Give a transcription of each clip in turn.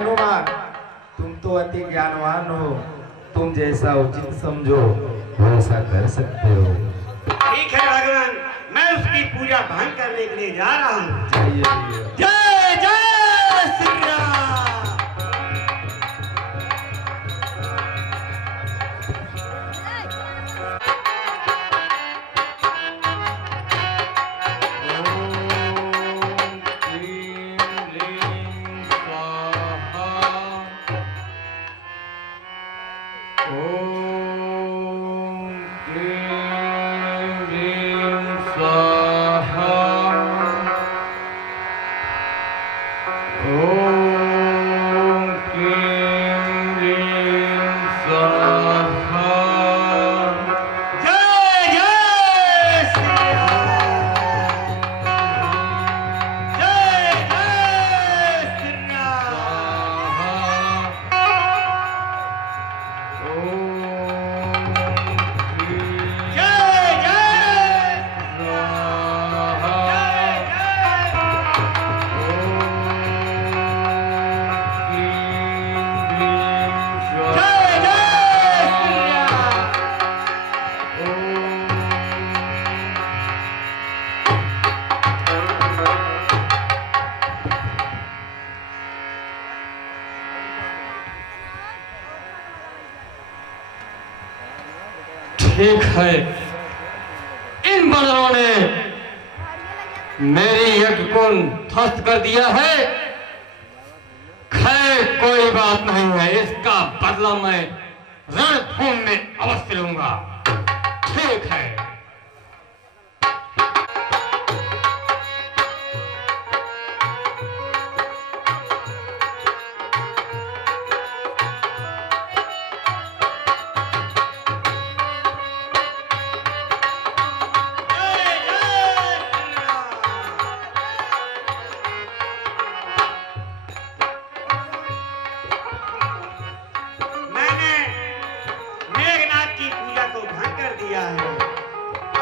हनुमान, तुम तो अति ज्ञानवान हो, तुम जैसा उचित समझो वैसा कर सकते हो। ठीक है भगवान, मैं उसकी पूजा भंग करने के लिए जा रहा हूँ। जय जय श्री राम। ठीक है, इन बंदरों ने मेरी यज्ञ को ध्वस्त कर दिया है। खैर कोई बात नहीं है, इसका बदला मैं रणभूमि में अवश्य लूंगा। ठीक है।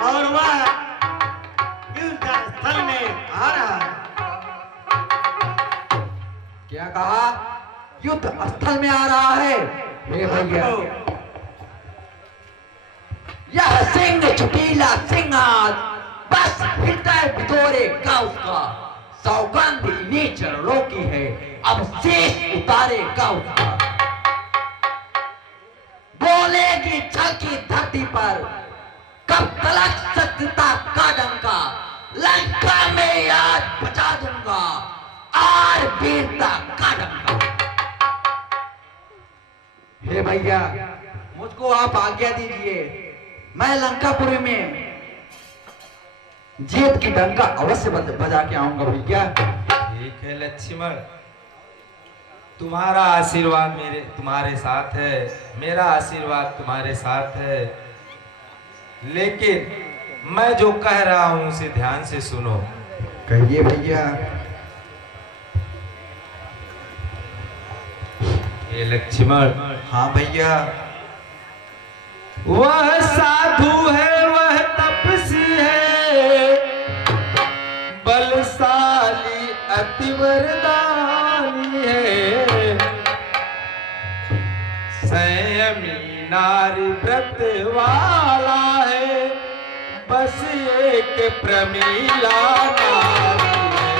और वह युद्ध स्थल में आ रहा है। क्या कहा? युद्ध स्थल में आ रहा है? हे भैया, यह सिंह छुटीला सिंहाल बस हृदय भितोरे का उसका सौगंध इन्हीं चरणों की है, अब शेष उतारे का उसका। बोलेगी छल की धरती पर कब तलक सत्यता का डंका, लंका में आज बचा दूंगा आर वीरता का डंका। हे भैया, मुझको आप आज्ञा दीजिए, मैं लंकापुरी में जीत की डंका अवश्य बजा के आऊंगा भैया। ठीक है लक्ष्मण, तुम्हारा आशीर्वाद तुम्हारे साथ है, मेरा आशीर्वाद तुम्हारे साथ है, लेकिन मैं जो कह रहा हूं उसे ध्यान से सुनो। कहिए भैया। ये लक्ष्मण। हाँ भैया। वह साधु है, वह तपसी है, बलशाली अति वरदानी है, संयमी नारी व्रत वाला है, बस एक प्रमीला नारी है।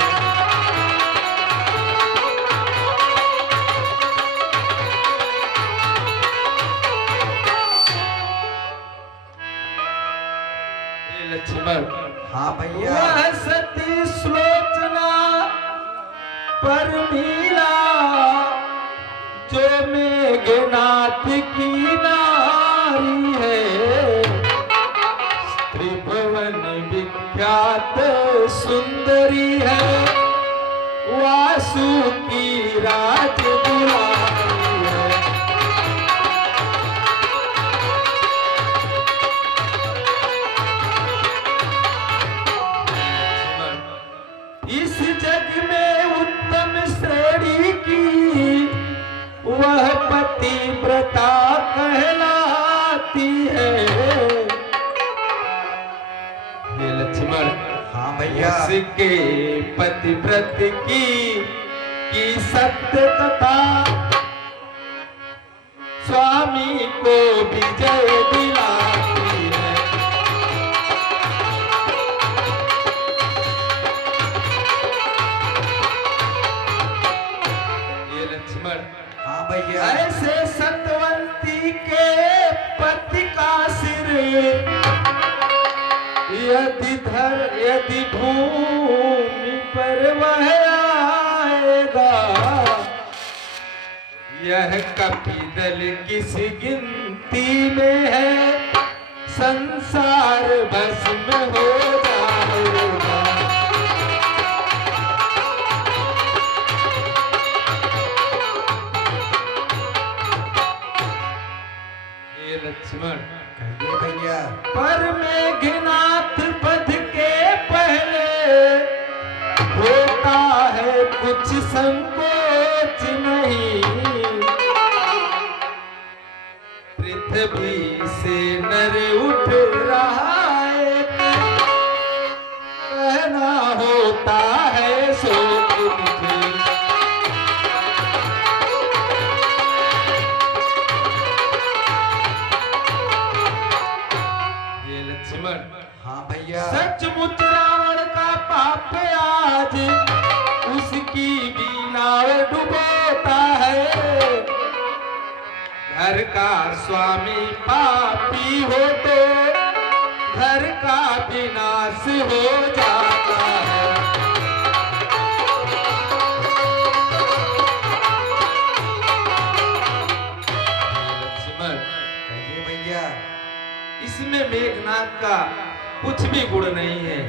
ये लक्ष्मण। हाँ भैया। वह सती सुलोचना परमीला, जो मेघनाथ की नारी है, त्रिभुवन विख्यात सुंदरी है, वासु की राजदुलारी है। इस जग में उत्तम श्रेणी की वह पतिव्रता कहलाती है। ये लक्ष्मण। हाँ भैया। जिसके पतिव्रत की सत्य कथा स्वामी को विजय दिलाती है। ये लक्ष्मण हाँ भैया। ऐसे सतवंती के पति का सिर यदि भूमि पर वह आएगा, यह कपिदल किस गिनती में है, संसार भस्म हो जाएगा। ये लक्ष्मण कहिए भैया। पर मेघनाथ वध के पहले होता है कुछ संकोच नहीं, पृथ्वी से नर उठ रहा है, कहना होता है सोच मुझे। ये लक्ष्मण हाँ भैया। सचमुच रावण का पाप आज उसकी बीनाव डुबोता है, घर का स्वामी पापी हो तो घर का विनाश हो जाता है। लक्ष्मण कहिए भैया। इसमें मेघनाथ का कुछ भी गुण नहीं है।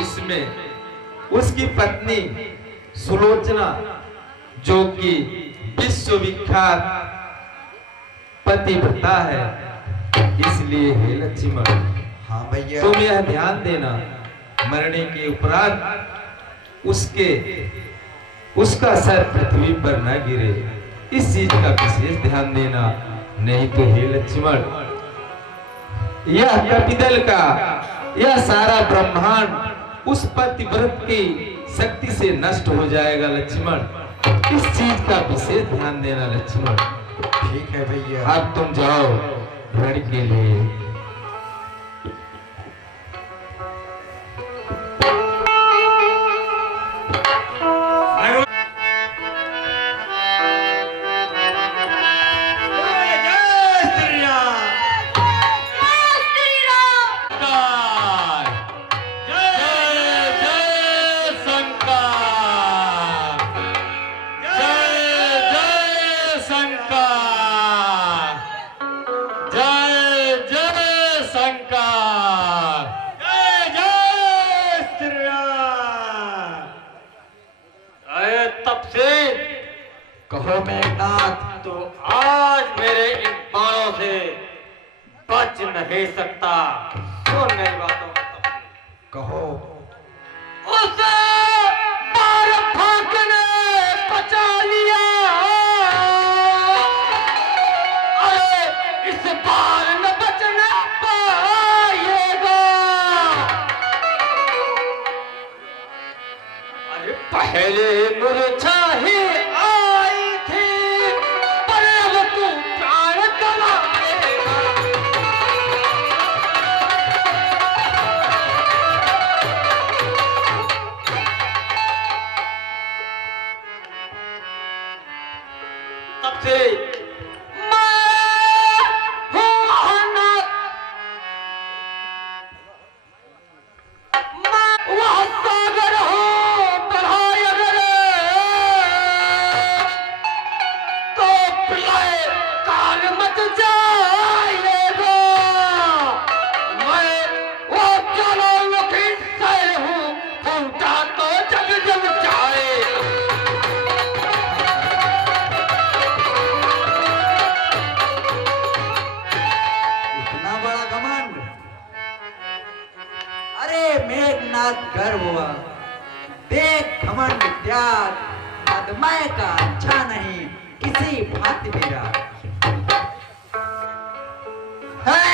इसमें उसकी पत्नी सुलोचना जो कि विश्वविख्यात पतिव्रता है, इसलिए हे लक्ष्मण हाँ भैया। तुम यह ध्यान देना, मरने के उपरांत उसका सर पृथ्वी पर न गिरे, इस चीज का विशेष ध्यान देना, नहीं तो हे लक्ष्मण यह कपिदल का यह सारा ब्रह्मांड उस पतिव्रत की शक्ति से नष्ट हो जाएगा। लक्ष्मण इस चीज का विशेष ध्यान देना लक्ष्मण। ठीक है भैया। अब तुम जाओ घर के लिए। कहो मेघनाथ, तो आज मेरे इन बाणों से बच नहीं सकता। सुन मेरी बातों को। कहो। उसे बार फांक ने बचा लिया, अरे इस बार न बचना पाएगा। अरे पहले मुरझा ही आई थी, पर अब तू प्राण गंवाएगा। तब से मैं हूँ अनाथ, मैं वह सागर हूँ बढ़ाए अगर, तो पिलाए काल मच जाएगा। मैं वो ज्वालामुखी शैल हूँ, फूटा तो जग जग जाए। इतना बड़ा घमंड। अरे मेघनाथ गर्व हुआ, देख घमंड त्याग, मदमय का अच्छा नहीं किसी भांति मेरा है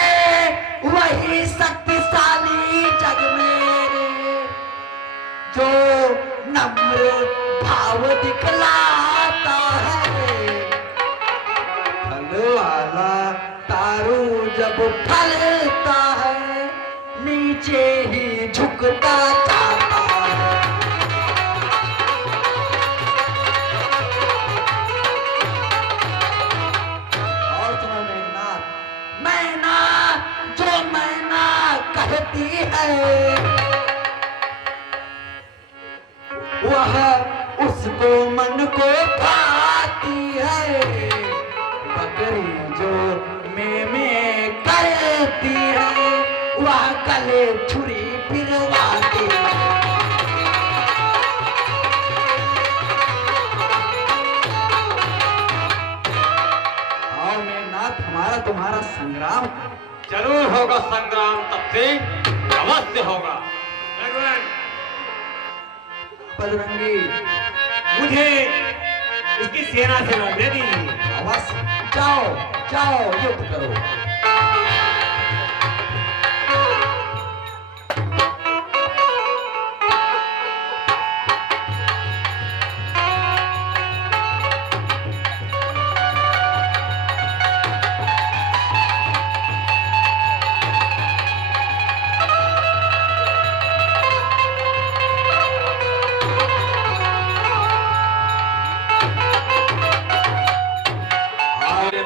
वही शक्तिशाली जग में अमर भाव दिखलाता है। फल वाला तारू जब फलता है नीचे ही झुकता जाता है। और सुनो मेघनाथ, मैना जो मैना कहती है वह उसको मन को भाती है। बकरी जो में करती है वह गले छुरी फिरवाती है। और मेघनाथ, हमारा तुम्हारा संग्राम जरूर होगा संग्राम, तब से अवश्य होगा। बजरंगी, मुझे इसकी सेना से लड़ने दीजिए। अवश्य जाओ जाओ युद्ध करो।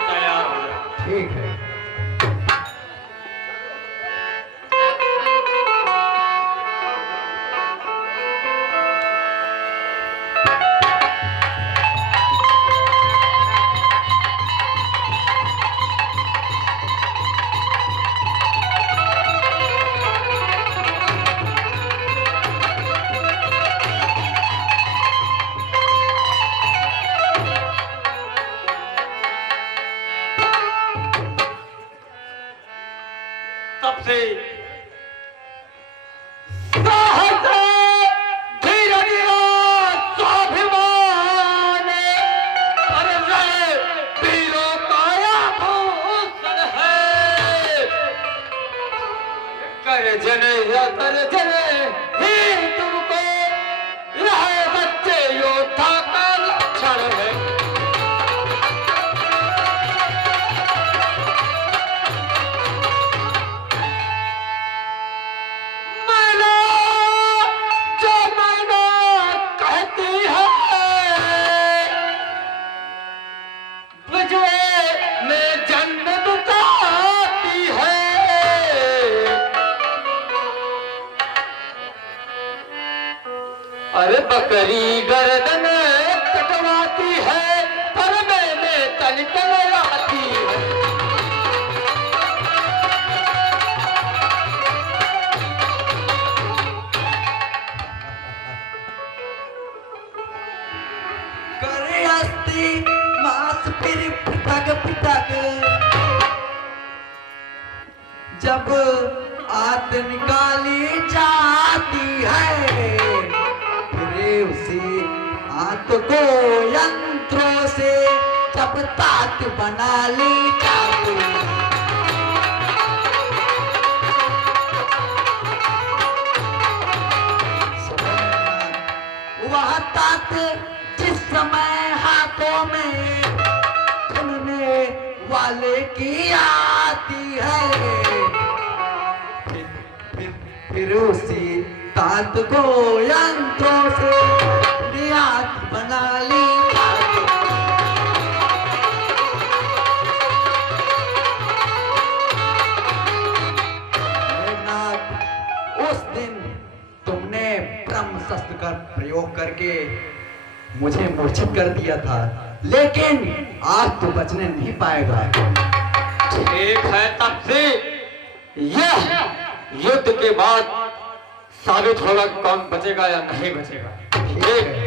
तैयार हो जाओ। ठीक है। तब से स्वाभिमान पर रहे वीरों का आभूषण है। कर जने या कर जने ही तुमको रहे बच्चे योद्धा का लक्षण है। मैना जो मैना कहती है बजवे में जन्नत जाती है। अरे बकरी गर्दन कटवाती है पर मैंने तन कलवाती है। करे अस्थि मांस फिर पृथक पृथक जब आत निकाली जाती है। फिर उसी आत को यंत्रों से जब तात बना ली जाती है। वह तात जिस समय हाथों में खुलने वाले की आती है फिर उसी तात को यंत्रों से रियात बना ली जाती है। उस दिन तुमने ब्रह्म शस्त्र का प्रयोग करके मुझे मूर्छित कर दिया था, लेकिन आज तो बचने नहीं पाएगा। ठीक है, तब से यह युद्ध के बाद साबित होगा कौन बचेगा या नहीं बचेगा। ठीक है।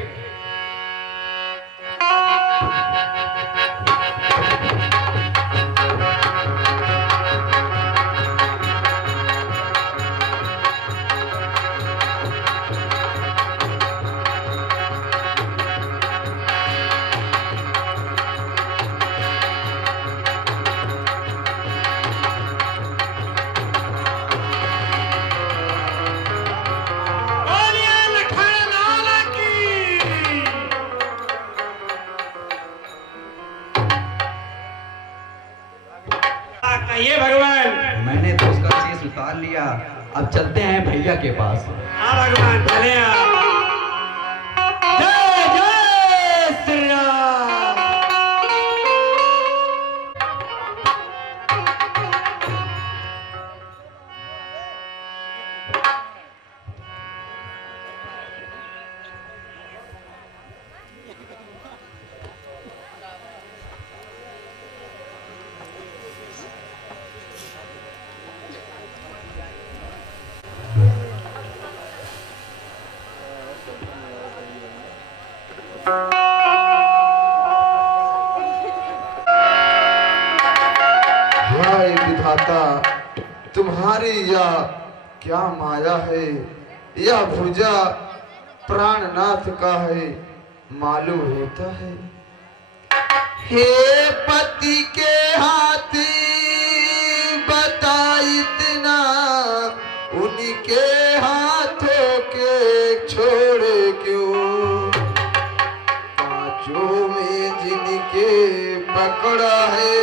बोलिए लखन लाला की। संभाल लिया। अब चलते हैं भैया के पास। हाँ भगवान चले आप। जय जय श्री राम। हाय विधाता, तुम्हारी यह क्या माया है। यह भुजा प्राणनाथ का है, मालूम होता है। हे पति के हाथी बता इतना, उनके हाथों के छोड़े क्यों। पांचों में जिनके पकड़ा है,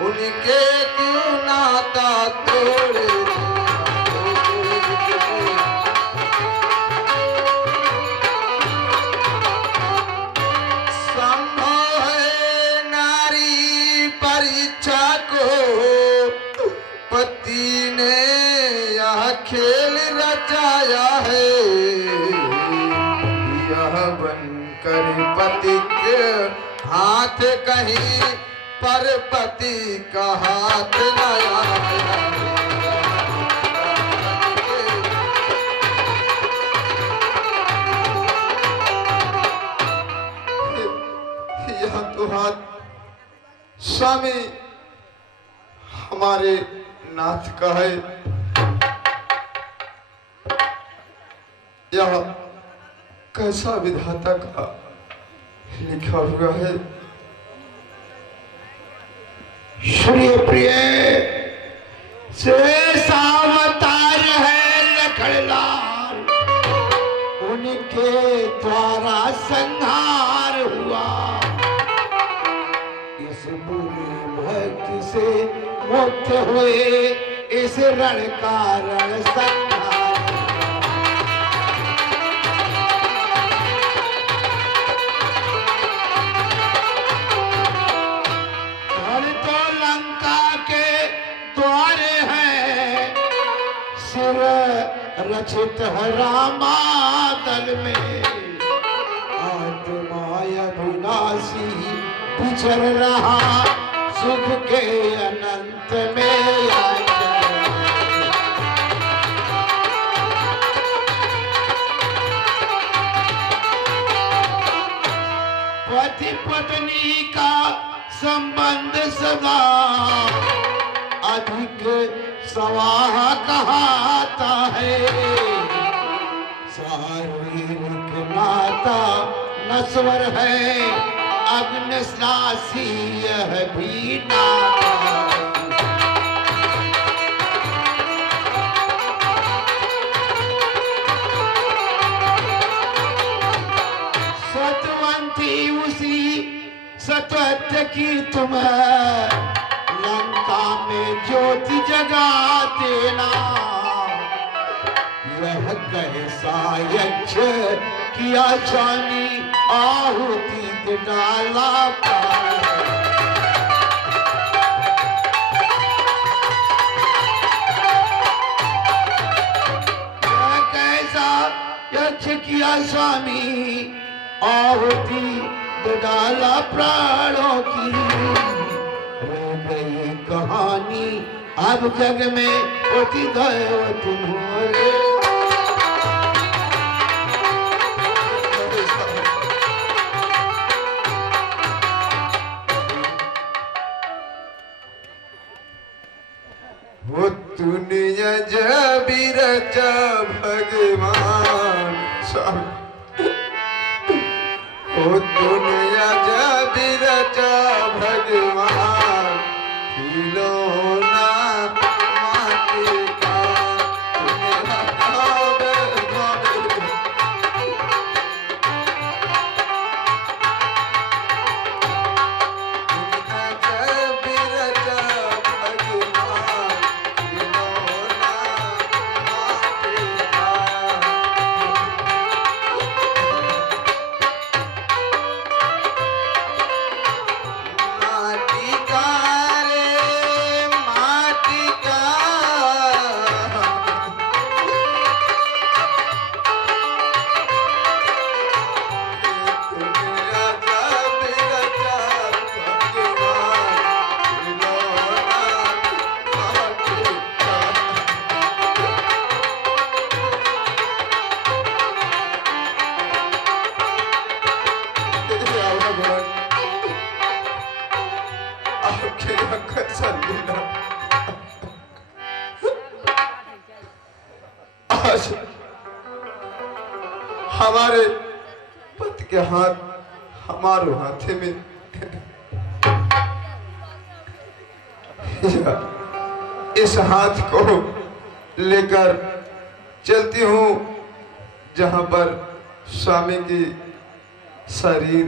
उनके क्यों नाता तोड़े। संभव है नारी परीक्षा को, पति ने यह खेल रचाया है। यह बनकर पति के हाथ कहीं पर पति का हाथ न आया। यह तो हाथ स्वामी हमारे नाथ का है। यह कैसा विधाता का लिखा हुआ है। श्री प्रिय से सावतार है लखड़लाल, उनके द्वारा संहार हुआ। इस बुरे भक्त से मुक्त हुए, इस रण का रण संहार। रचित है रामादल में, आत्मा अविनाशी विचर रहा, सुख के अनंत में पति पत्नी का संबंध सदा अधिक स्वाह कहता है। शारीरिक नाता नश्वर है, अग्निशासी यह भी नाता। सतवंती उसी सत्वत्व की तुम लंका में ज्योति जगा देना। यह कैसा यज्ञ किया जानी, आहुति डाला कैसा यज्ञ किया स्वामी, आहुति डाला प्राणों की। गई कहानी अब जग में उठी गए तुम्हारे। वो दुनिया जबी रचा भगवान, वो दुनिया जबी रचा भगवान, खिलौना माटी का दुनिया जबी रचा भगवान, खिलौना हमारे पति के हाथ हमारे हाथे में इस हाथ को लेकर चलती हूँ जहां पर स्वामी की शरीर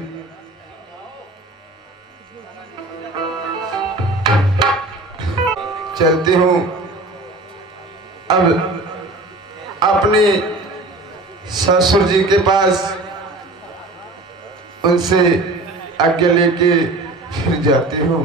चलती हूँ। अब अपने ससुर जी के पास उनसे आज्ञा लेके फिर जाती हूँ।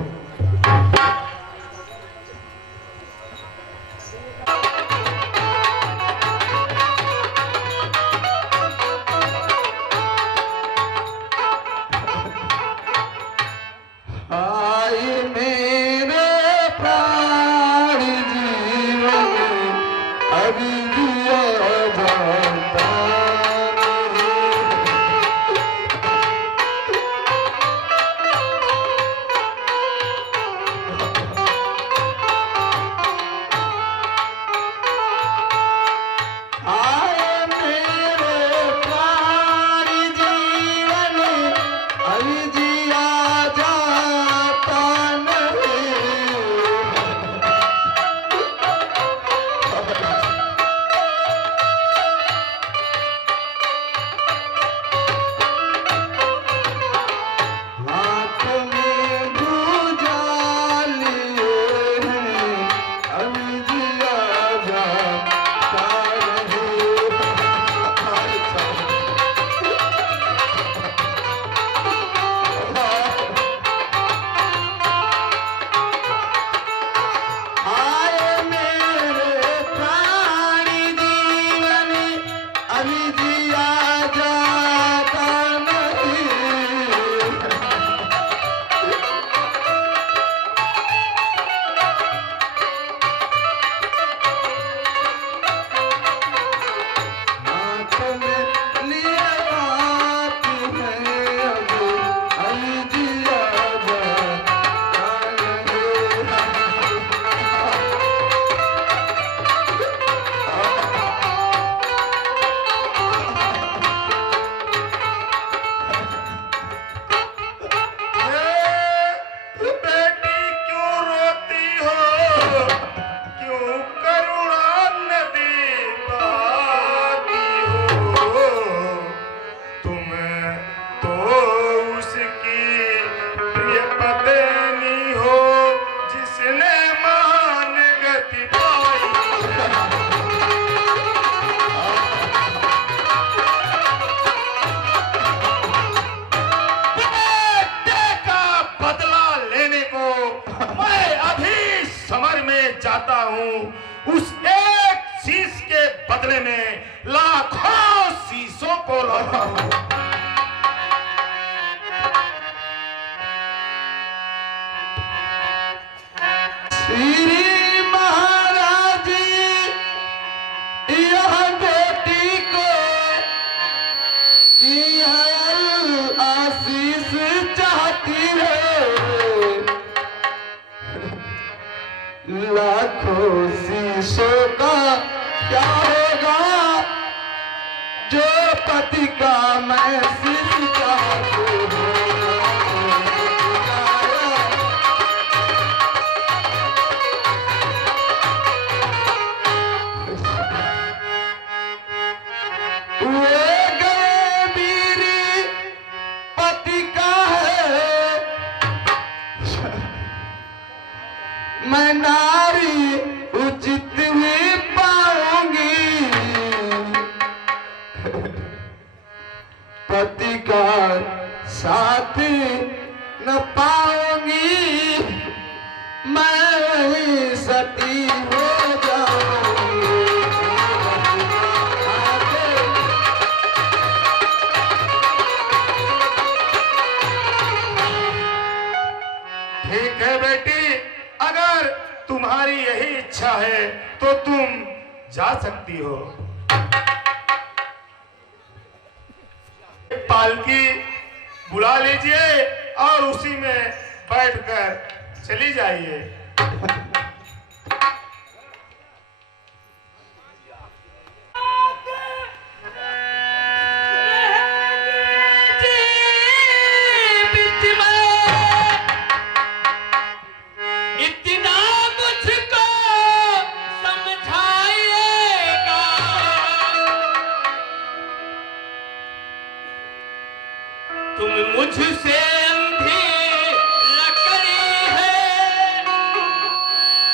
चाहता हूं उस एक शीश के बदले में लाखों शीशों को लौटाऊं। श्री महाराज यह बेटी को यह आशीष चाहती है, लाखों शीशों का क्या होगा जो पति का मैं शीश चाहती हूँ। मैं नारी उचित भी पाऊंगी, पति का साथ न पाऊंगी, मैं सती हो जाऊंगी। ठीक है बेटी, अगर तुम्हारी यही इच्छा है तो तुम जा सकती हो। पालकी बुला लीजिए और उसी में बैठकर चली जाइए। तुम मुझसे अंधी लकड़ी है,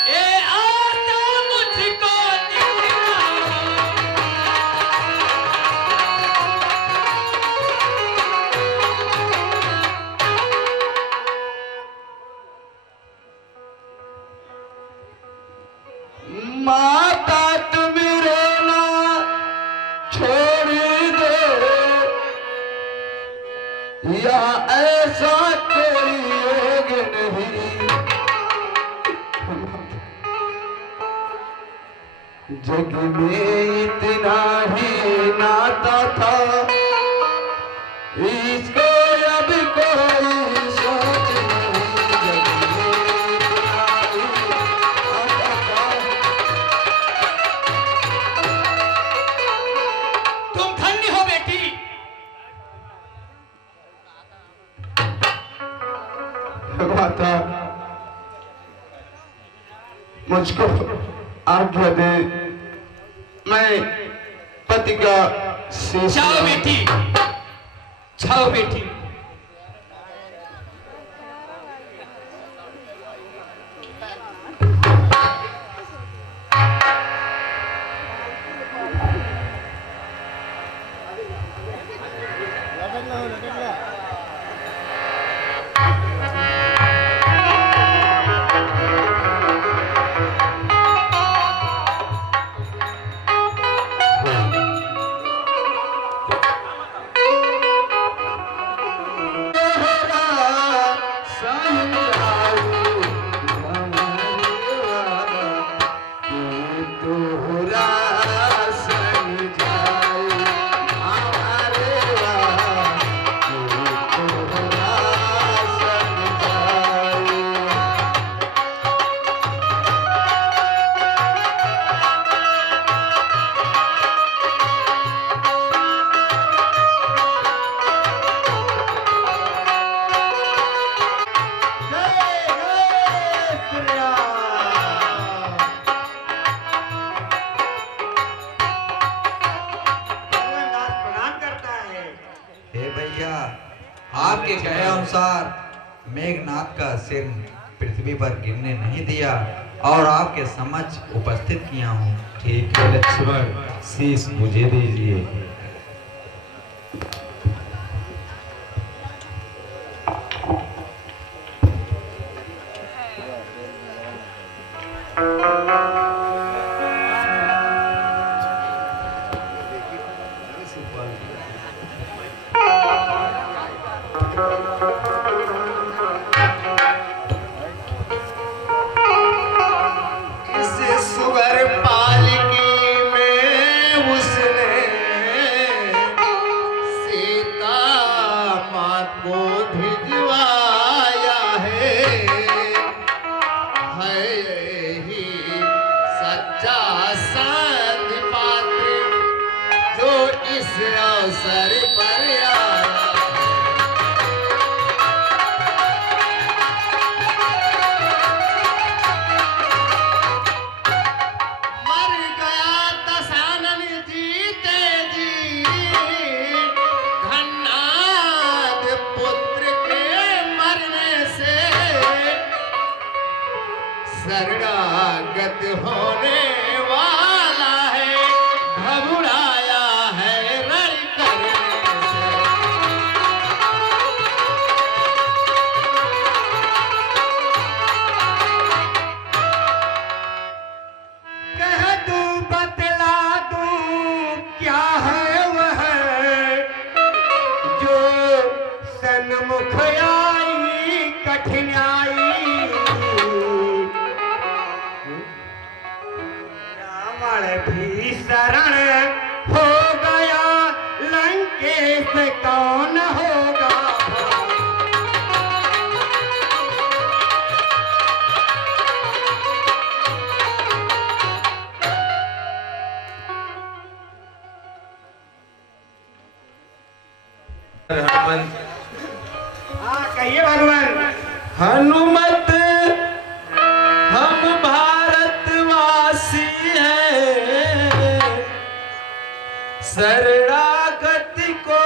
ये आता मुझको दिखना। माता तुम रोना छोड़ दो, या ऐसा कोई योग नहीं। जग में इतना ही नाता था, इसको अब कोई सोच नहीं। जग में इतना ही नाता था। तुम धन्य हो बेटी। माता मुझको आज्ञा दे, मैं पति का शीश जाओ बेटी, जाओ बेटी। हे भैया, आपके कहे अनुसार मेघनाथ का सिर पृथ्वी पर गिरने नहीं दिया और आपके समक्ष उपस्थित किया हूँ। ठीक है लक्ष्मण, शीश मुझे दीजिए। इस सुगर पालकी में उसने सीता माँ को भिजवाया है ही सच्चा संत पात्र जो इस अवसर पर आया। मर गया दशानन जीते जी, घनाद पुत्र के मरने से शरणागत होने वाला है, घबराया है रण करने से। कह दूं बतला दूं क्या है वह जो सन्मुख आई कठिनाई। रावण भी शरण हो गया, लंकेश कौन होगा। हनुमंत, हाँ कहिए भगवान। हनुमत हम भारतवासी हैं, शरणागति को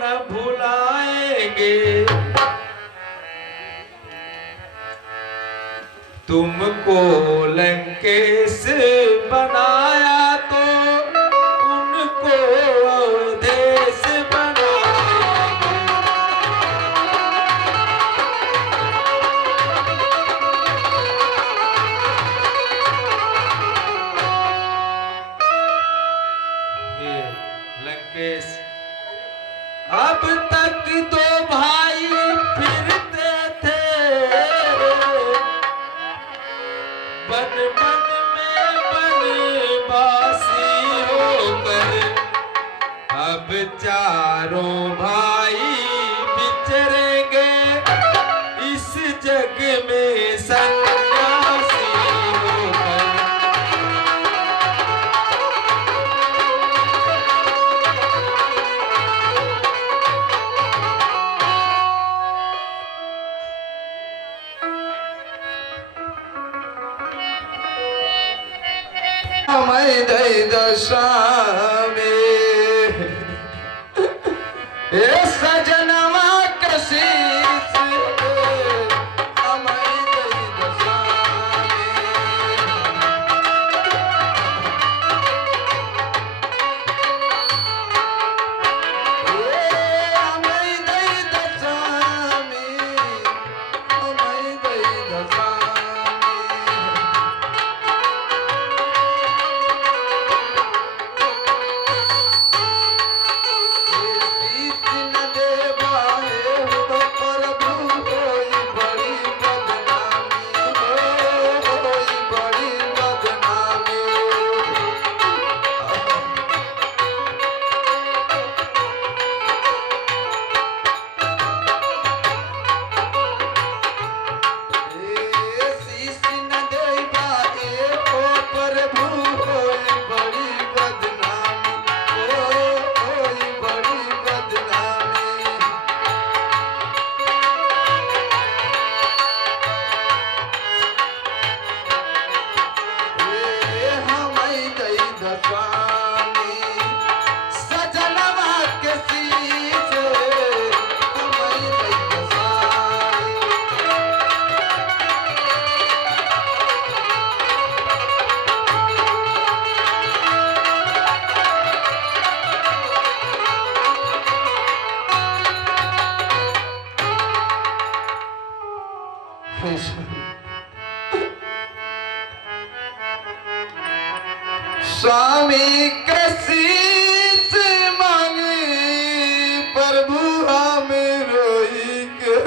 न भुलाए। तुमको लंकेश बनाया तो उनको अवधेश बनाएंगे। ये लंकेश अब तक दो भाई फिरते थे बन बन में बनवासी होकर, अब चारों भाई बिछड़ेंगे इस जग में सन्यासी होकर। मैं दई दशा में ए सजनवा कशीस मैं दई दशा में मैं दई दशा में मैं दई दशा स्वामी कशीस मांगी प्रभु हम रोई के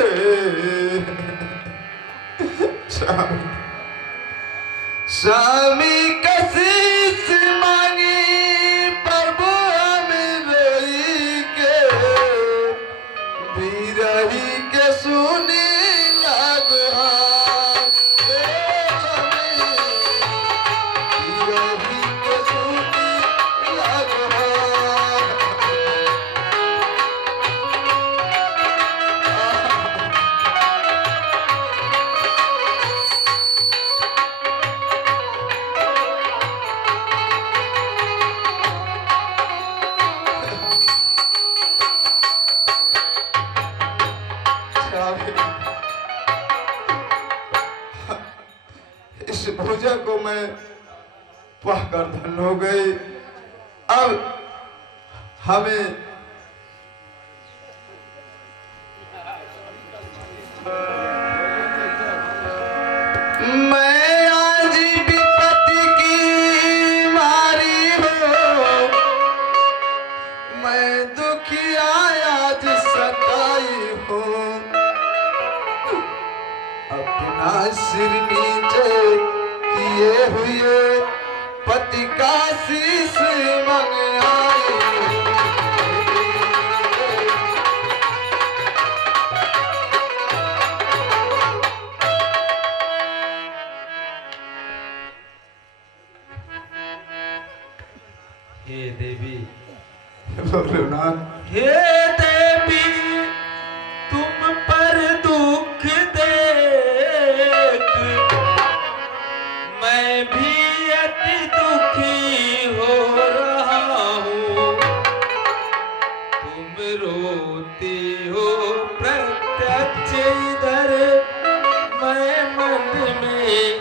स्वामी कशीस मांगी प्रभु हम रोई के बिरही के सुनी इस भुजा को मैं पाकर धन्य हो गई। अब हमें मैं आज विपत्ति की मारी हो, मैं दुखिया आज सताई हो, अपना सिर नीचे किए हुए पति का शीश मंगाई। हे देवी, हे देवी, तुम पर दुख देख मैं भी अति दुखी हो रहा हूँ। तुम रोती हो प्रत्यक्ष इधर, मैं मन में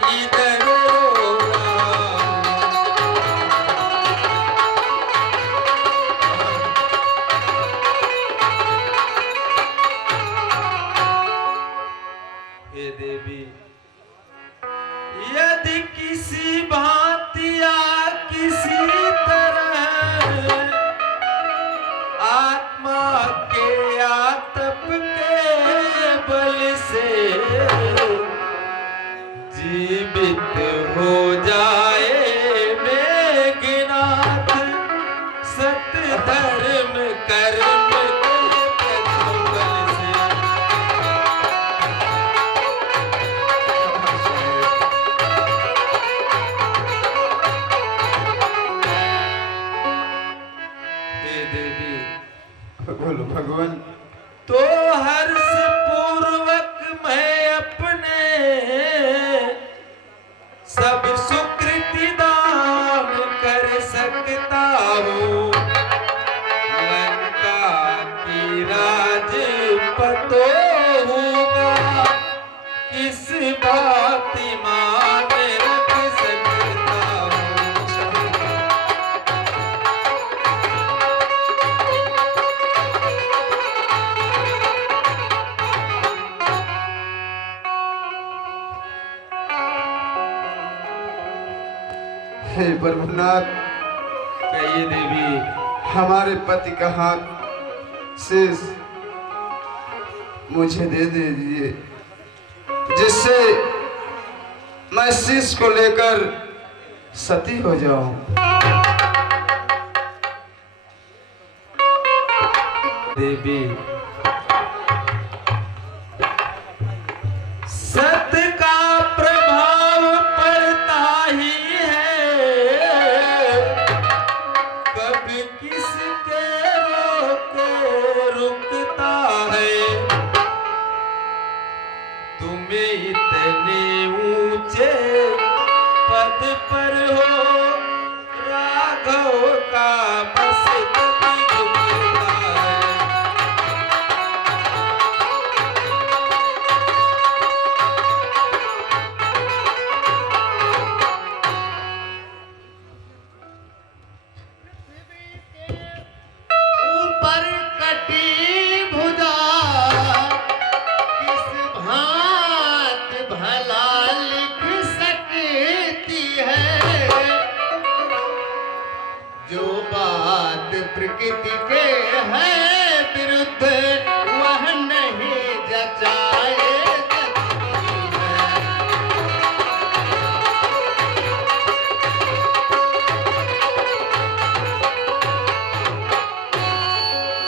जीवन। तो हर्ष पूर्वक मैं अपने सब सुकृति दान कर सकता हूँ। लंका की राजपतो होगा किस बाती मान रख सकता हूँ। हे प्रभुनाथ, कहिए देवी। हमारे पति का हाथ शेष मुझे दे दीजिए, जिससे मैं शीश को लेकर सती हो जाऊं। देवी, सत का प्रभाव पड़ता ही है, कभी किसके रोके रुकता है। तुम्हें इतने ऊंचे पद पर हो, राघव का मस्तक झुकता है। ऊपर कटी भुजा किस भांत भला लिख सकती है। जो बात प्रकृति के है विरुद्ध, वह नहीं जचाए सकती है।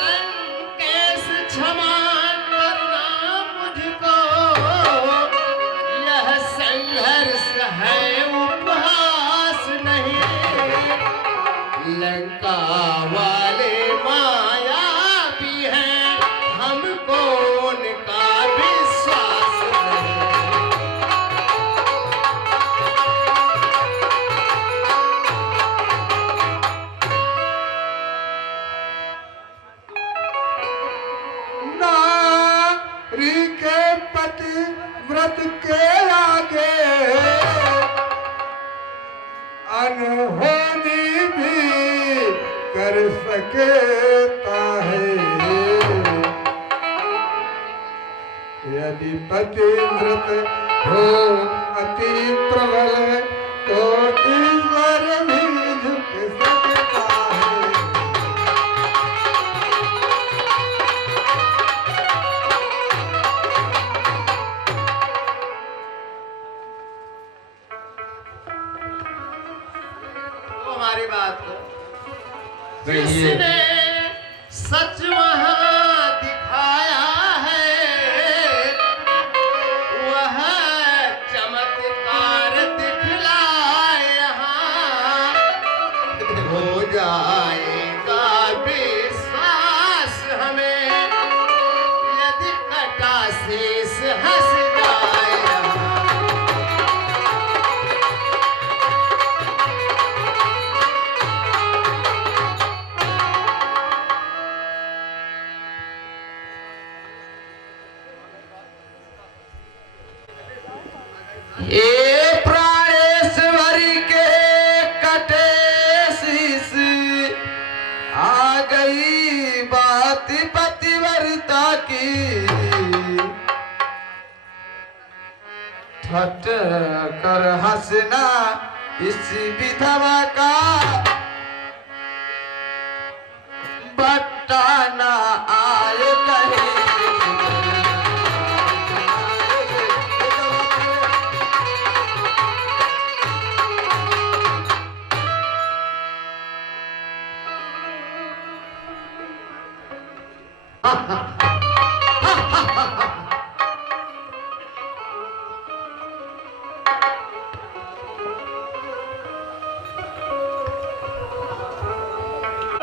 लंकेश क्षमा करना मुझको, यह संघर्ष है उपहास नहीं। लंका वाले माया भी हैं, हमको उनका विश्वास नहीं। नारी के पति व्रत के आगे अनहोनी भी कर सकता है। यदि पति व्रत हो अति प्रबल, तो ईश्वर भी झुक सकता है। हमारी बात को कहिए। जिसने सच वहां दिखाया है, वह चमत्कार दिखलाए यहाँ। हो जाएगा विश्वास हमें, यदि कटा शेष हंस जाए यहाँ। ए प्राणेश्वरी के कटे शीश, आ गई बात पतिव्रता की। ठट कर हंसना इस विधवा का, बट्टाना आए कहीं।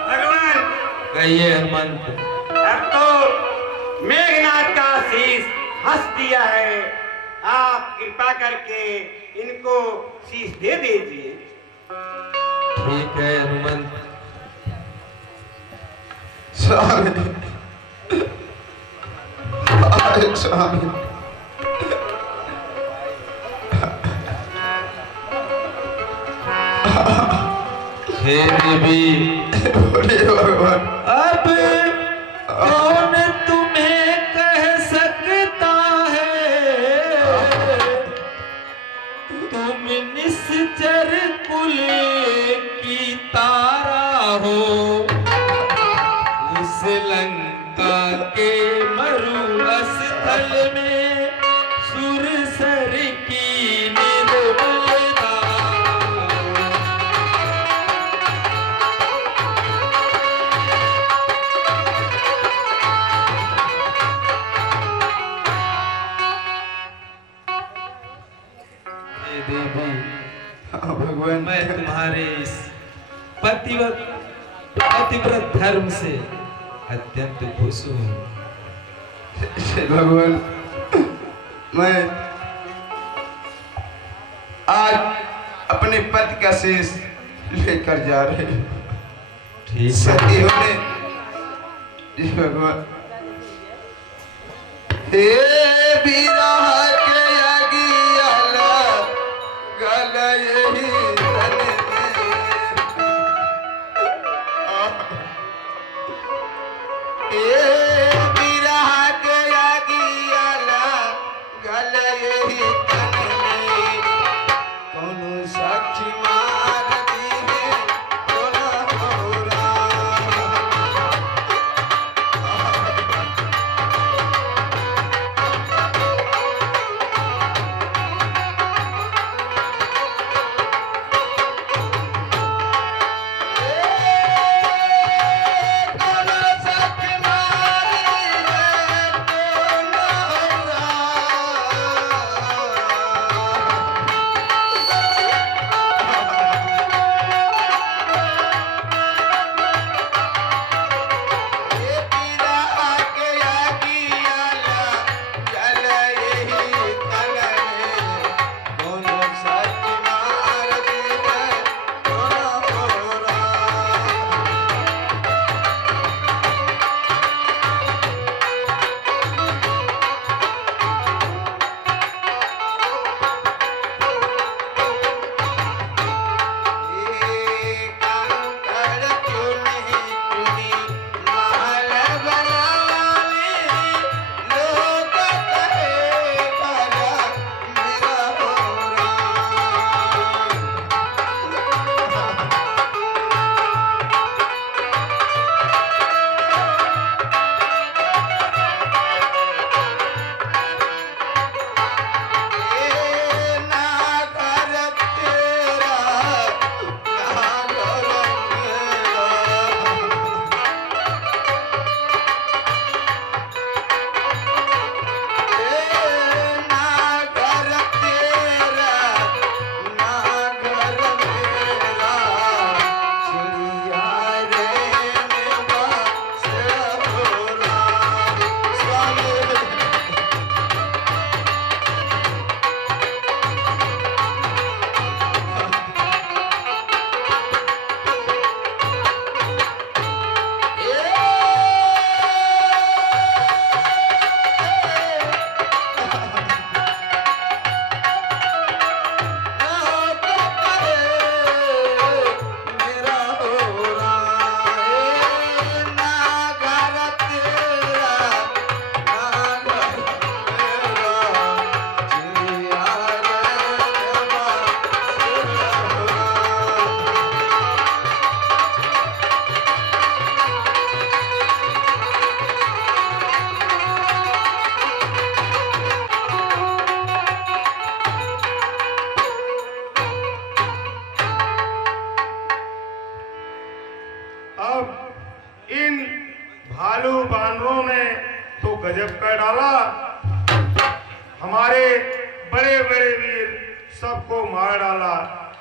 भगवान, कहिए हनुमंत। अब तो हंस दिया है। आप कृपा करके इनको शीश दे दीजिए। ठीक है हनुमंत। स्वामी स्वामी हे देवी, बोलिए भगवान। अब कौन तुम्हें कह सकता है, तुम निश्चर कुल की तारा हो, उस लंका के मरुस्थल में सुरसर की निर्मलता। हे देवी, हाँ भगवान। मैं तुम्हारे इस पतिव्रत धर्म से अत्यंत खुश हूँ। हे भगवान, मैं आज अपने पति का शीश लेकर जा रही हूँ। ठीक सती होने जी भगवान। हे बिरहा के अगियाला गल यही तन में। हे बिरहा के अगियाला गल यही तन में। कौनो साक्षी मार दी है तोरा होरा। अब इन भालू बानरों ने तो गजब कर डाला। हमारे बड़े बड़े वीर सबको मार डाला।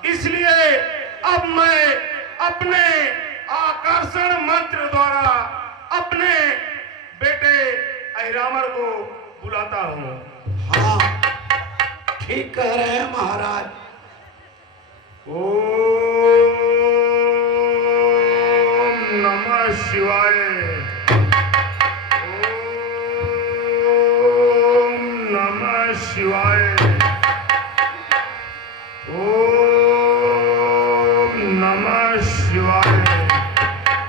इसलिए अब मैं अपने आकर्षण मंत्र द्वारा अपने बेटे अहिरामर को बुलाता हूँ। हाँ, ठीक कह रहे हैं महाराज। ओम नमः शिवाय। ओम नमः शिवाय। ओम नमः शिवाय।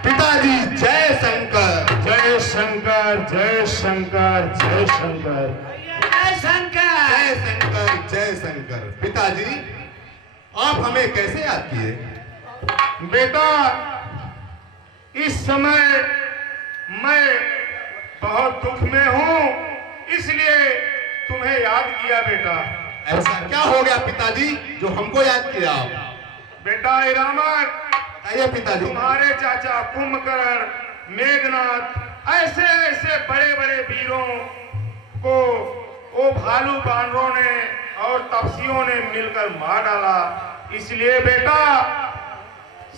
पिताजी जय शंकर। जय शंकर, जय शंकर, जय शंकर। जय शंकर, जय शंकर। पिताजी आप हमें कैसे याद किए? बेटा, इस समय मैं बहुत दुख में हूँ, इसलिए तुम्हें याद किया बेटा। ऐसा क्या हो गया पिताजी जो हमको याद किया आप? बेटा रामन, बताइए पिताजी। तुम्हारे चाचा कुंभकर्ण, मेघनाथ, ऐसे ऐसे बड़े बड़े वीरों को वो भालू बानरों ने और तपसियों ने मिलकर मार डाला। इसलिए बेटा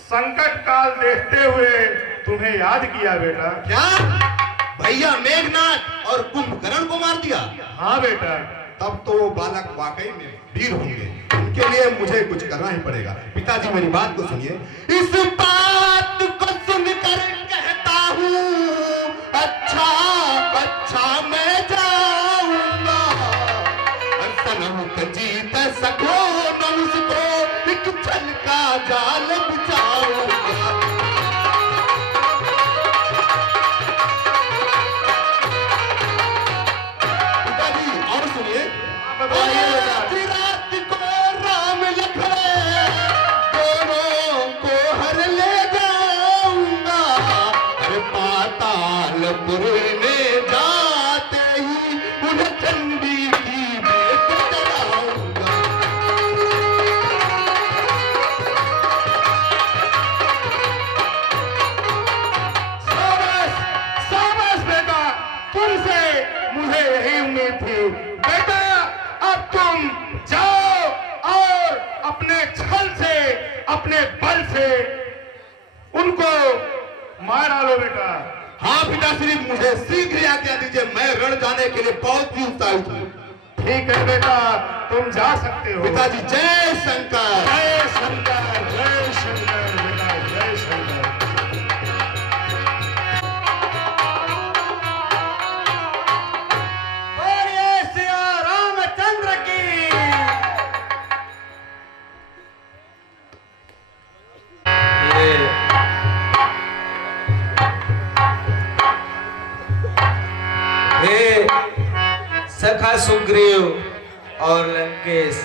संकट काल देखते हुए तुम्हें याद किया बेटा। क्या भैया मेघनाथ और कुंभकर्ण को मार दिया? हाँ बेटा। तब तो वो बालक वाकई में वीर होंगे। उनके लिए मुझे कुछ करना ही पड़ेगा। पिताजी मेरी बात को सुनिए। इस बात को सुनकर कहता हूँ अच्छा अच्छा मैं जाऊंगा। सनम का जीत सको न उसको एक छल का जाल बिछाऊंगा। पिताजी और सुनिए। आज रात को राम लखन दोनों को हर ले जाऊंगा। अरे पातालपुर में जाते ही उन्हें चंडी की भेंट चढ़ाऊंगा। शाबाश, शाबाश बेटा, तुमसे मुझे यही उम्मीद थी। बेटा अब तुम जाओ और अपने छल से, अपने बल से उनको मार डालो बेटा। हाँ पिताश्री, मुझे शीघ्र आज्ञा दीजिए। मैं रण जाने के लिए बहुत ही उत्साहित हूँ। ठीक है बेटा, तुम जा सकते हो। पिताजी जय शंकर। जय शंकर, जय शंकर बेटा, जय शंकर। बोलिए सिया रामचंद्र की। हे सखा सुग्रीव और लंकेश,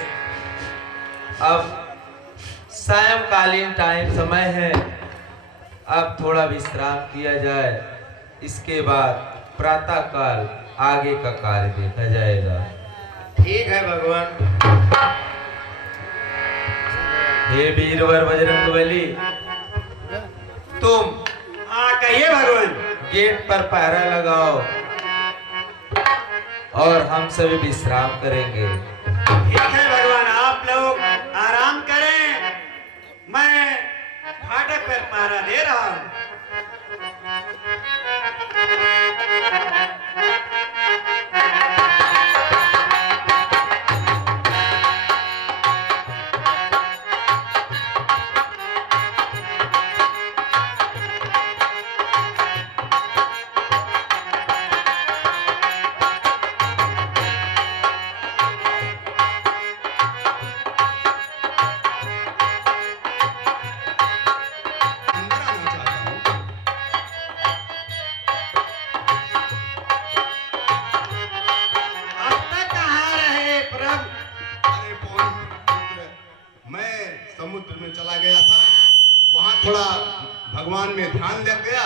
अब सायंकालीन टाइम समय है, अब थोड़ा विश्राम किया जाए। इसके बाद प्रातः काल आगे का कार्य देखा जाएगा। ठीक है भगवान। हे वीरवर बजरंगबली, तुम हाँ कहिए भगवान। गेट पर पहरा लगाओ और हम सभी विश्राम करेंगे। ठीक है भगवान, आप लोग आराम करें, मैं फाटक पर पहरा दे रहा हूँ। समुद्र में चला गया था, वहां थोड़ा भगवान में ध्यान लग गया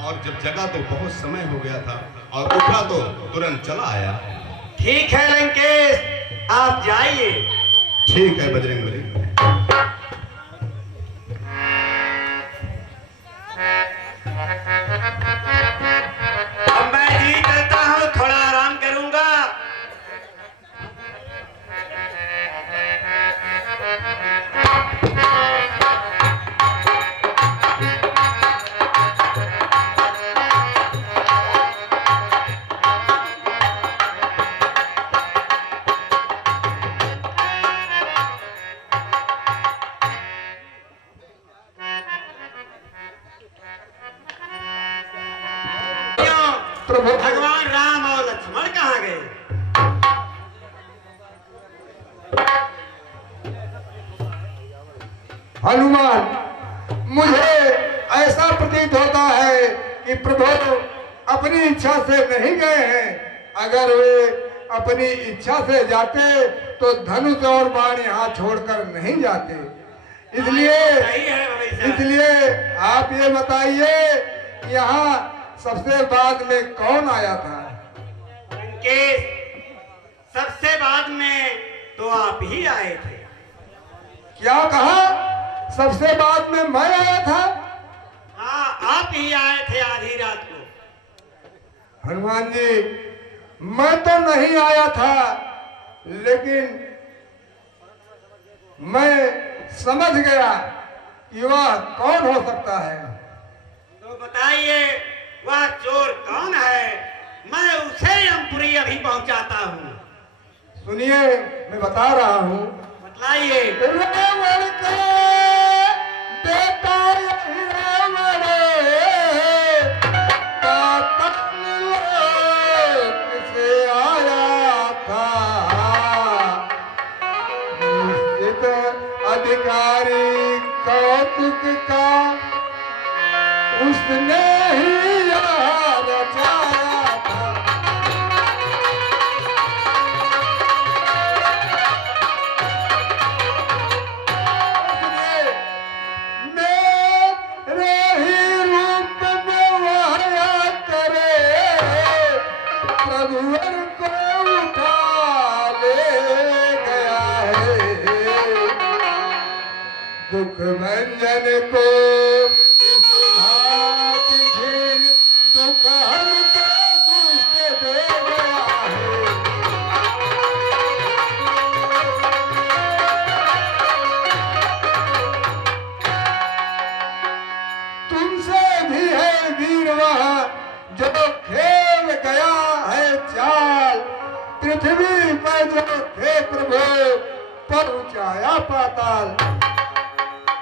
और जब जगा तो बहुत समय हो गया था और उठा तो तुरंत चला आया। ठीक है लंकेश, आप जाइए। ठीक है बजरंगबली। अब मैं जी चलता हूँ, थोड़ा आराम करूंगा। हनुमान, मुझे ऐसा प्रतीत होता है कि प्रभु अपनी इच्छा से नहीं गए हैं। अगर वे अपनी इच्छा से जाते तो धनुष और बाण यहाँ छोड़कर नहीं जाते। इसलिए आप ये बताइए, यहाँ सबसे बाद में कौन आया था? सबसे बाद में तो आप ही आए थे। क्या कहा? सबसे बाद में मैं आया था? हाँ, आप ही आए थे आधी रात को। हनुमान जी, मैं तो नहीं आया था, लेकिन मैं समझ गया कि वह कौन हो सकता है। तो बताइए, वह चोर कौन है? मैं उसे यमपुरी अभी पहुंचाता हूँ। सुनिए, मैं बता रहा हूँ। बतलाइए। रावण का बेटा रावण का लोक से आया था, निश्चित अधिकारी कौतुक का उसने ही यहाँ रचाया था। मेरे ही रूप में वह करे, प्रभुवर को उठा ले गया है। दुख भंजन को इस भांति झील दुख हमको दुष्ट दे गया है। तुमसे भी है वीर वह जो खेल गया है चाल, पृथ्वी पर जो थे प्रभु पहुंचाया पाताल।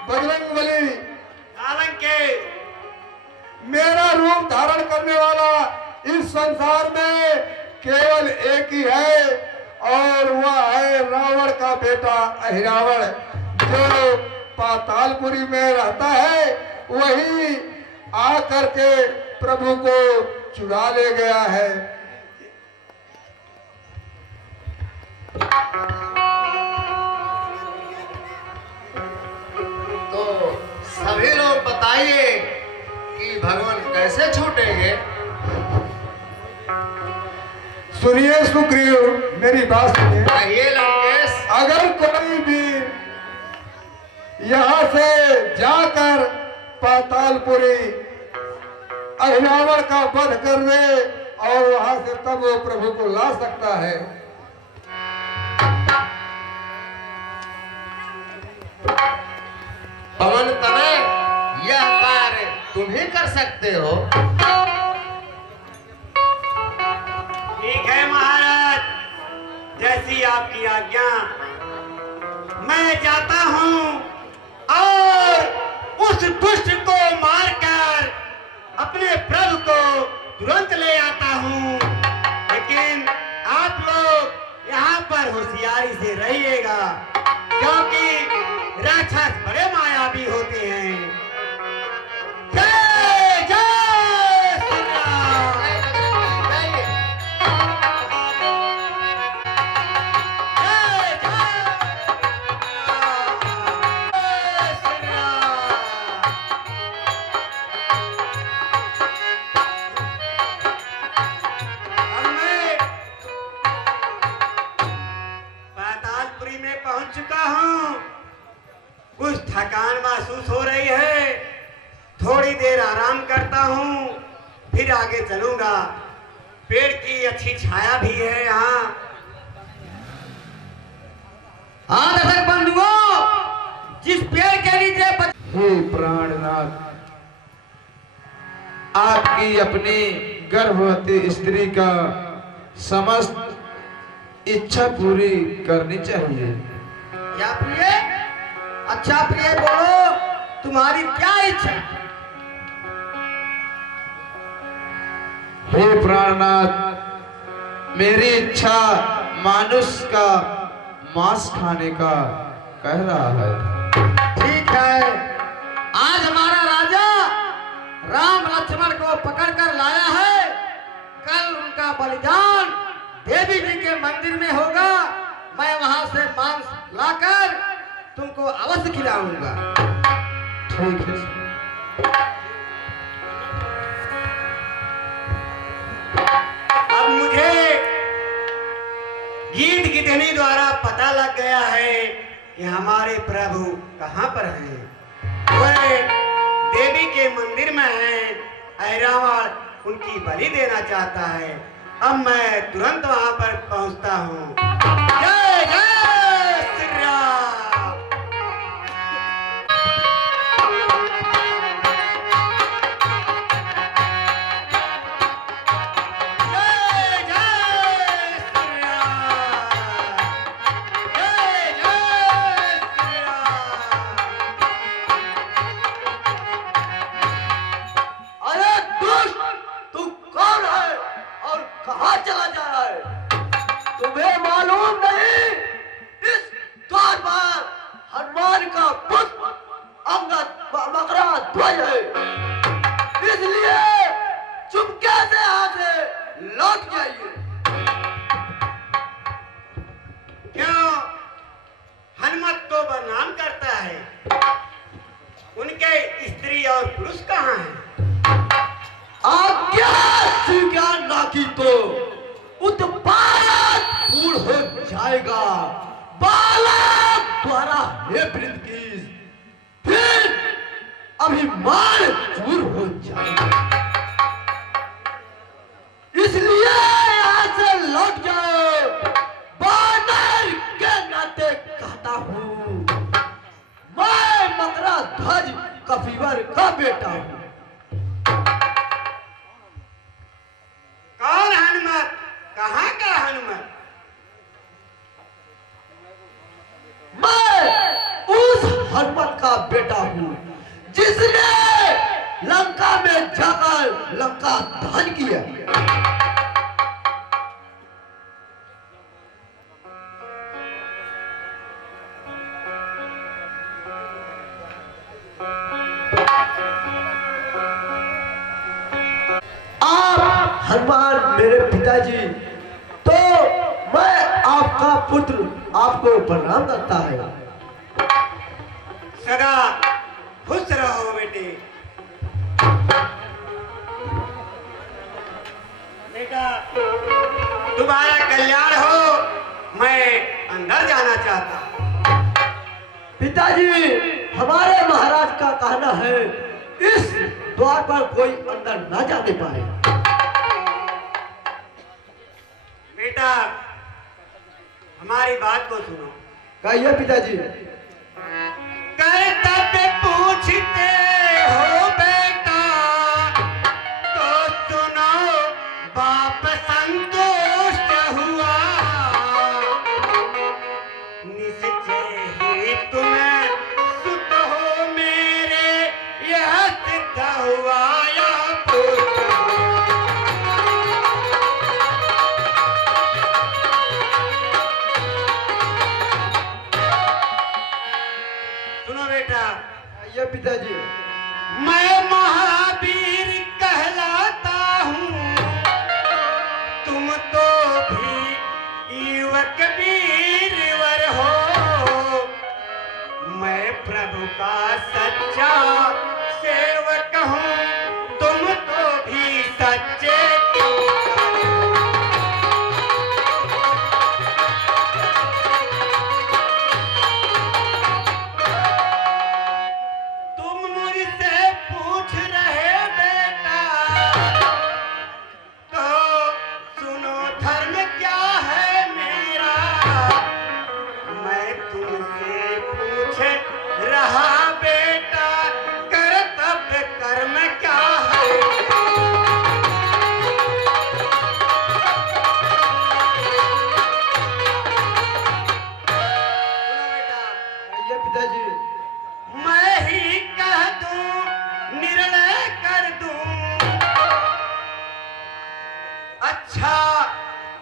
बजरंगबली, मेरा रूप धारण करने वाला इस संसार में केवल एक ही है, और वह है रावण का बेटा अहिरावण, जो पातालपुरी में रहता है। वही आकर के प्रभु को चुरा ले गया है। तो सभी लोग बताइए कि भगवान कैसे छूटेंगे? सुनिए सुग्रीव, मेरी बात सुनिए। कहिए लंकेश। अगर कोई भी यहाँ से जाकर पातालपुरी अहिरावण का वध कर दे, और वहां से तब वो प्रभु को ला सकता है। पवन तनय, यह कार्य तुम ही कर सकते हो। ठीक है महाराज, जैसी आपकी आज्ञा। मैं जाता हूँ और उस दुष्ट को मारकर अपने प्रभु को तुरंत ले आता हूँ। लेकिन आप लोग यहाँ पर होशियारी से रहिएगा, क्योंकि राक्षस बड़े मायावी होते हैं। जय जय श्री राम। जय जय श्री राम। अब मैं पातालपुरी में पहुंच चुका हूँ। कुछ थकान महसूस हो रही है, थोड़ी देर आराम करता हूँ, फिर आगे चलूंगा। पेड़ की अच्छी छाया भी है यहाँ। हाँ दर्शक बंधुओं, जिस पेड़ के नीचे हे प्राणनाथ, आपकी अपनी गर्भवती स्त्री का समस्त इच्छा पूरी करनी चाहिए। क्या प्रिय? अच्छा प्रिय, बोलो तुम्हारी क्या इच्छा? हे प्राणनाथ, मेरी इच्छा मानुष का मांस खाने का कह रहा है। ठीक जाए। आज हमारा राजा राम लक्ष्मण को पकड़कर लाया है, कल उनका बलिदान देवी जी के मंदिर में होगा। मैं वहां से मांस लाकर तुमको अवश्य खिलाऊंगा। ठीक है। अब मुझे गीत गिदनी द्वारा पता लग गया है कि हमारे प्रभु कहाँ पर हैं। वे देवी के मंदिर में हैं। ऐरावण उनकी बलि देना चाहता है। अब मैं तुरंत वहां पर पहुंचता हूँ। जय जय श्री राम। जय जय श्री राम। जय जय श्री राम। अरे दुष्ट, तू कौन है और कहां चला जा रहा है? तुम्हें मालूम नहीं इस द्वार पर हनुमान का पुत्र अंगद मकरा ध्वज है, इसलिए चुपके से यहाँ से लौट जाइए। क्यों हनुमत को बदनाम करता है? उनके स्त्री और पुरुष कहाँ हैं? आज्ञा स्वीकार ना की तो उत्पात पूर्ण हो जाएगा। बालक द्वारा हे वृंद की फिर अभिमान चूर हो जाएगा, इसलिए यहाँ से लौट जाओ। बानर के नाते कहता हूँ, मैं मकरा ध्वज कपिवर का बेटा हूँ। कौन हनुमत? कहाँ का हनुमत? मैं उस हनुमत का बेटा हूँ जिसने लंका में जाकर लंका दहन किया। आप हनुमान मेरे पिताजी, तो मैं आपका पुत्र आपको प्रणाम करता है। सदा खुश रहो बेटे। बेटा तुम्हारा कल्याण हो। मैं अंदर जाना चाहता हूँ। पिताजी, हमारे महाराज का कहना है इस द्वार पर कोई अंदर ना जाने पाए। बेटा हमारी बात को सुनो। कहिए पिताजी। कर्तव्य पूछते हो बेटा तो सुनो, बाप संतुष्ट हुआ। निश्चय ही तुम्हें सुत हो मेरे, यह सिद्ध हुआ यह पुत्र। सुनो बेटा। कहिए पिताजी। मैं महावीर कहलाता हूँ, तुम तो भी युवक वीरवर हो। मैं प्रभु का सच्चा सेवक हूँ, तुम तो भी सच्चे तुम मुझसे पूछ रहे बेटा, तो सुनो धर्म क्या है मेरा। मैं तुमसे पूछ रहा बेटा, कर्तव्य कर्म क्या है। सुनो बेटा। कहिए पिताजी। मैं ही कह दूं, निर्णय कर दूं। अच्छा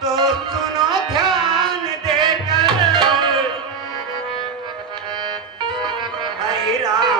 तो सुनो ध्यान देकर। ऐ राम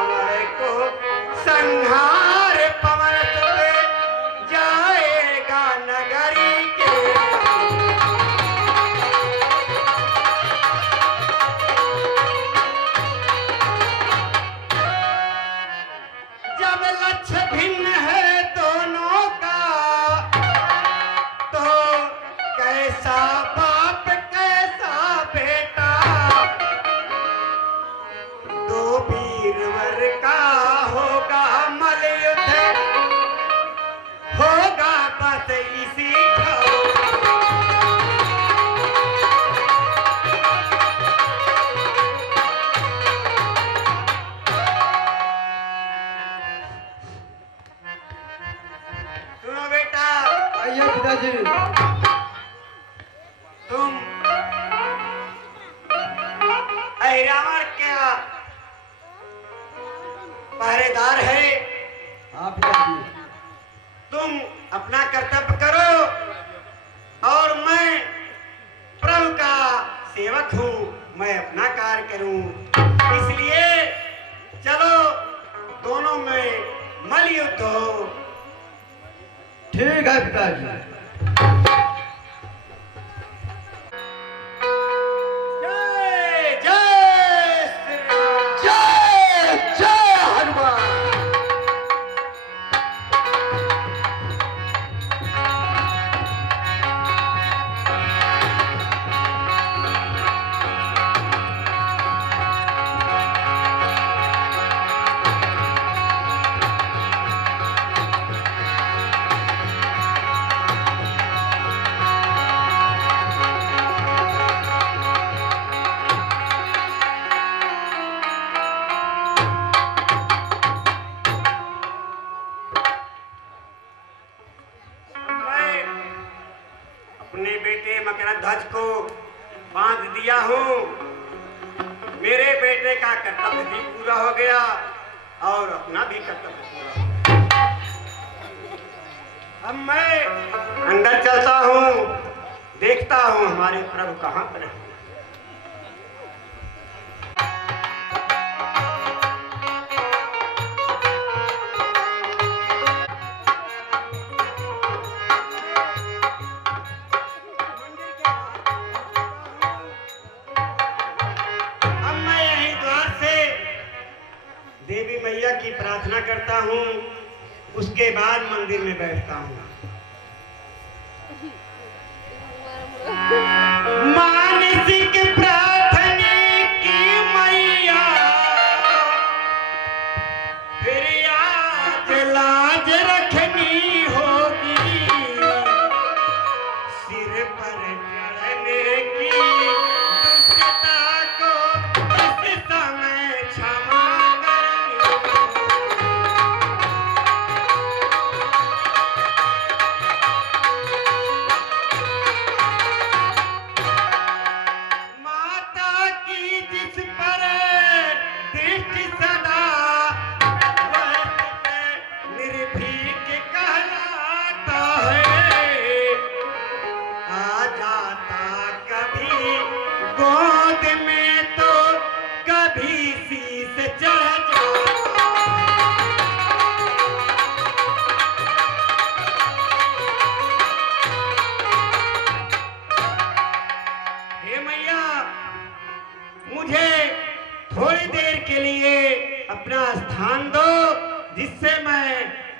बाप कैसा बेटा, दो वीरवर का होगा मलयुद्ध, होगा बस इसी सुनो बेटा, आइए पिताजी। तुम अहिरावण क्या पहरेदार है। हाँ पिताजी। तुम अपना कर्तव्य करो और मैं प्रभु का सेवक हूँ, मैं अपना कार्य करूँ। इसलिए चलो दोनों में मल्लयुद्ध हो। ठीक है पिताजी। जय जय श्री राम। जय जय हनुमान। मैं अपने बेटे मकरध्वज को बांध दिया हूँ। मेरे बेटे का कर्तव्य भी पूरा हो गया और अपना भी कर्तव्य पूरा हो गया। अब मैं अंदर चलता हूँ, देखता हूँ हमारे प्रभु कहाँ पर है। अब मैं यहीं द्वार से देवी मैया की प्रार्थना करता हूँ, उसके बाद मंदिर में बैठता हूँ। मानसिक प्रार्थना की मैया, फिर आज लाज रखनी होगी, सिर पर चढ़ने की दुष्टता को इस समय क्षमा करनी होगी। माता की जिस पर दृष्टि सदा, वह निर्भीक कहलाता है। आ जाता कभी गोद में तो कभी शीश चढ़ जाता। हे मैया, मुझे थोड़ी देर के लिए अपना स्थान दो, जिससे मैं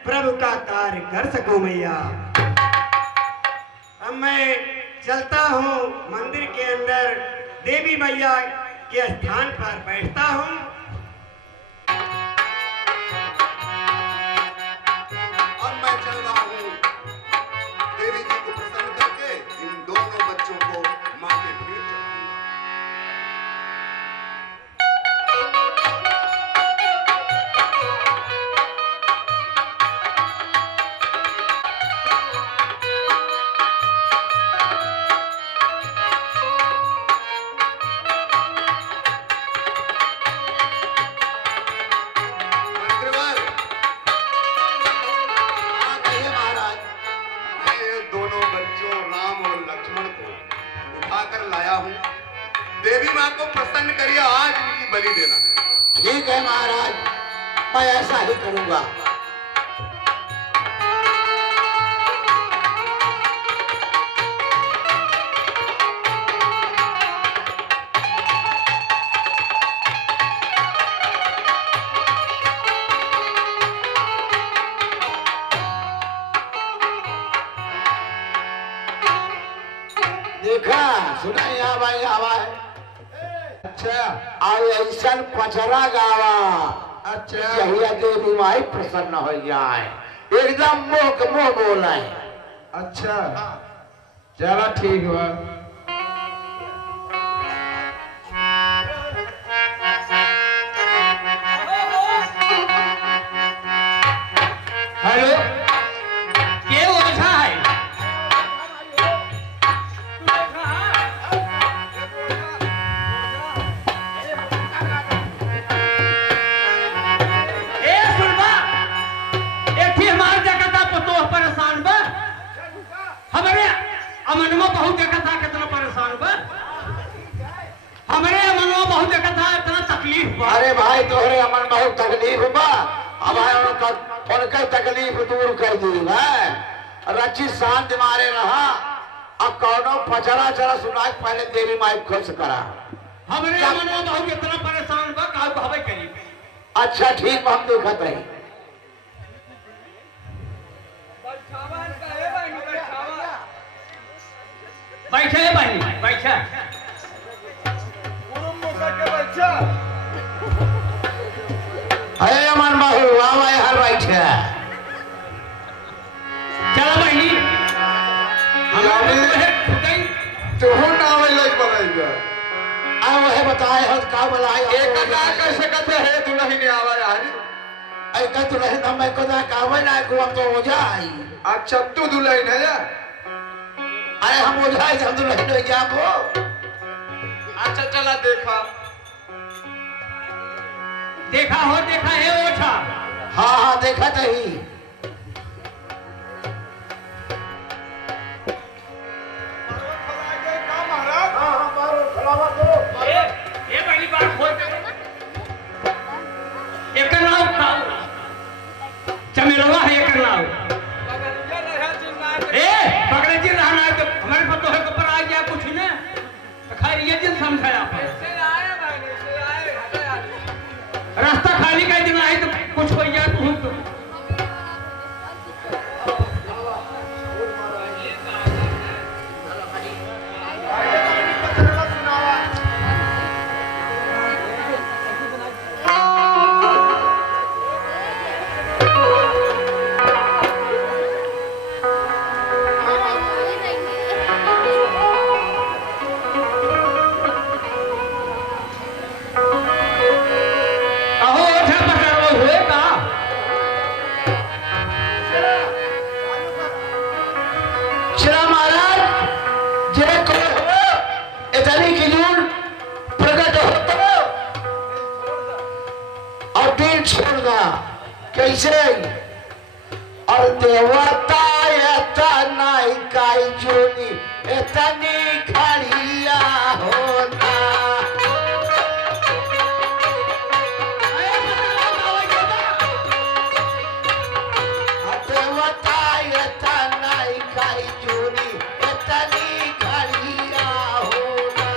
प्रभु का कार्य कर सकूं मैया। अब मैं चलता हूँ मंदिर के अंदर, देवी मैया के स्थान पर बैठता हूँ। अब मैं चल रहा हूँ देवी जी को प्रसन्न करके इन दोनों बच्चों को माँ के भीड़ चढ़ाऊंगा। मंत्रिवर, हाँ कहिए महाराज। मैं ये दोनों बच्चों राम और लक्ष्मण को उठाकर लाया हूँ। देवी माँ को प्रसन्न करिए, आज इनकी बलि देना है। ठीक है महाराज, मैं ऐसा ही करूंगा। देखा सुना यहाँ भाई आवाज अच्छा और ऐसा पचरा गावा अच्छा चाहिए देवी माई प्रसन्न हो जाए एकदम मुंह के मुंह बोला है। अच्छा चलो ठीक हुआ। हेलो के ओझा है? ए सुनबा एक ही हमार जगता पतो परेशान बा हमरे अमनवा बहुत जगता कितना परेशान बा हमरे अमनवा बहुत जगता इतना तकलीफ बा। अरे भाई तोहरे अमन बहुत तकलीफ बा अब उनका तकलीफ दूर कर दी है रची शांत मारे रहा अब कौनो पचरा चरा सुना पहले देवी माई खुश करा। हमरे अमनवा बहुत इतना परेशान बा का कहबे करी। अच्छा ठीक हम देखत है बैठे बहनी बैठे अरे अमन बाबू वाह हर बैठे चला बहनी तू नाम लग बनाएगा आ वह बताए हो का बुलाए एक का कैसे कहते है तू नहीं ने आवा यार ऐ का तू नहीं हम को ना कावे ना को हम तो हो जाई। अच्छा तू दुल्हन है या अरे हम हो जाए हम तो नहीं गया को। अच्छा चला देखा देखा हो देखा है ओछा। हाँ हाँ देखा नहीं ये पहली बार खोल के एक नाव का चमेलवा है एक नाव ए पकड़े जी रहना तो हमारे पतो है ऊपर आ गया कुछ ने खैर ये दिन समझाया रास्ता खाली कर देना है तो कुछ हो गया तो कैसे और देवता एतना इकाई जोनी एतनी खड़िया होना देवता एतना इकाई जोनी एतनी खड़िया होना।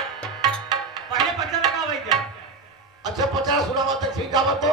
पहले पता लगा भाई क्या अच्छा 50 सुनावा तक ठीक आवा तो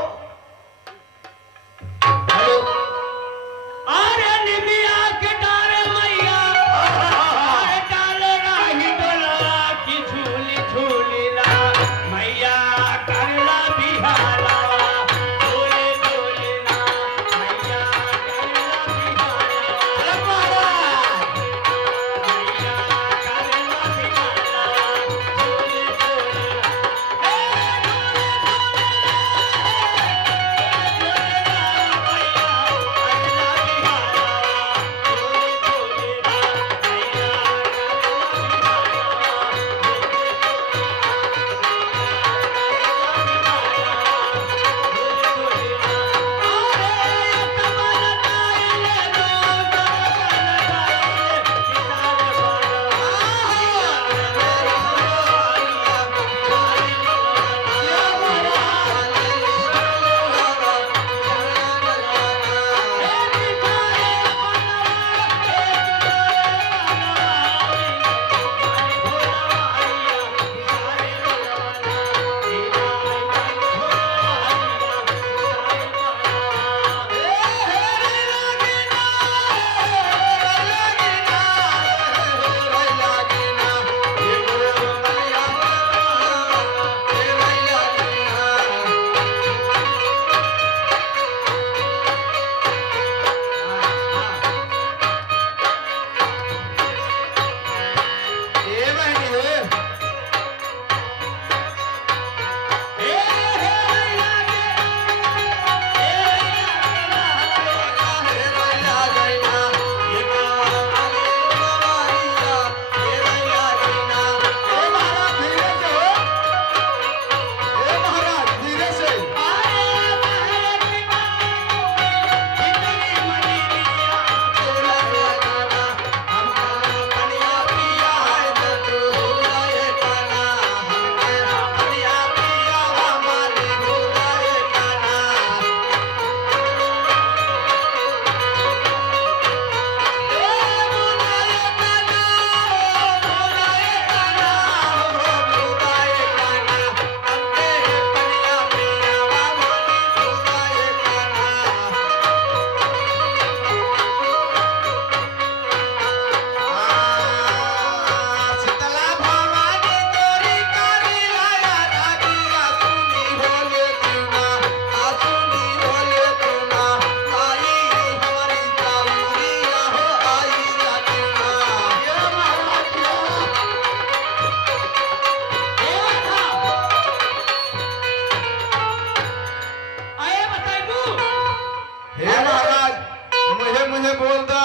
है बोल दा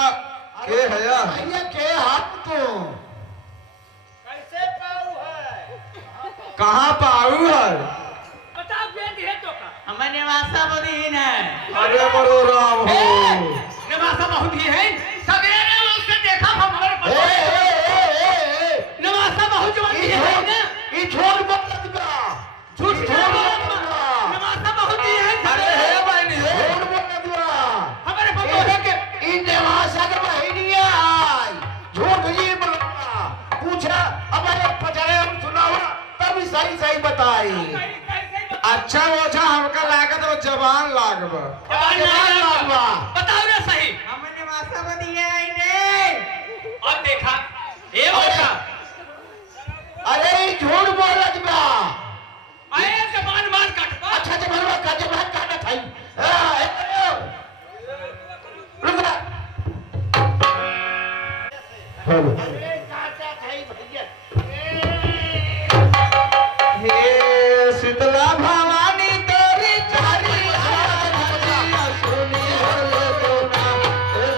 के हया भैया के हाथ तो कैसे पाऊ है? कहाँ पाऊ है? बताओ बेटी है तो का? हमें निवासा बदीन है। अरे बड़ो राम हो निवासा बहुत ही है। सवेरे उसने देखा हमारे निवासा बहुत जवानी है ना। ये झूठ बोलत बा, झूठ निवासा बहुत ही है। अरे है बहनी है झूठ बोलत बा। हमारे पतो है कि इन देवासा के बहिनी आई, झूठ ही बोलत बा। पूछा हमारे पचारे हम सुनावा तभी सही सही बताई। अच्छा ओझा हमका लागत वो जवान लागबा जवान लागबा। बताओ ना सही। हमें निवासा बदीन आई ने। और देखा ये ओझा अरे ये झूठ बोलत बा। आए जबान मार काटबा। अच्छा जबान का जबान काटा थाई। रुक जा। अरे काटा थाई भैया। हे शीतला भवानी तेरी चारी सुनी बोले तो ना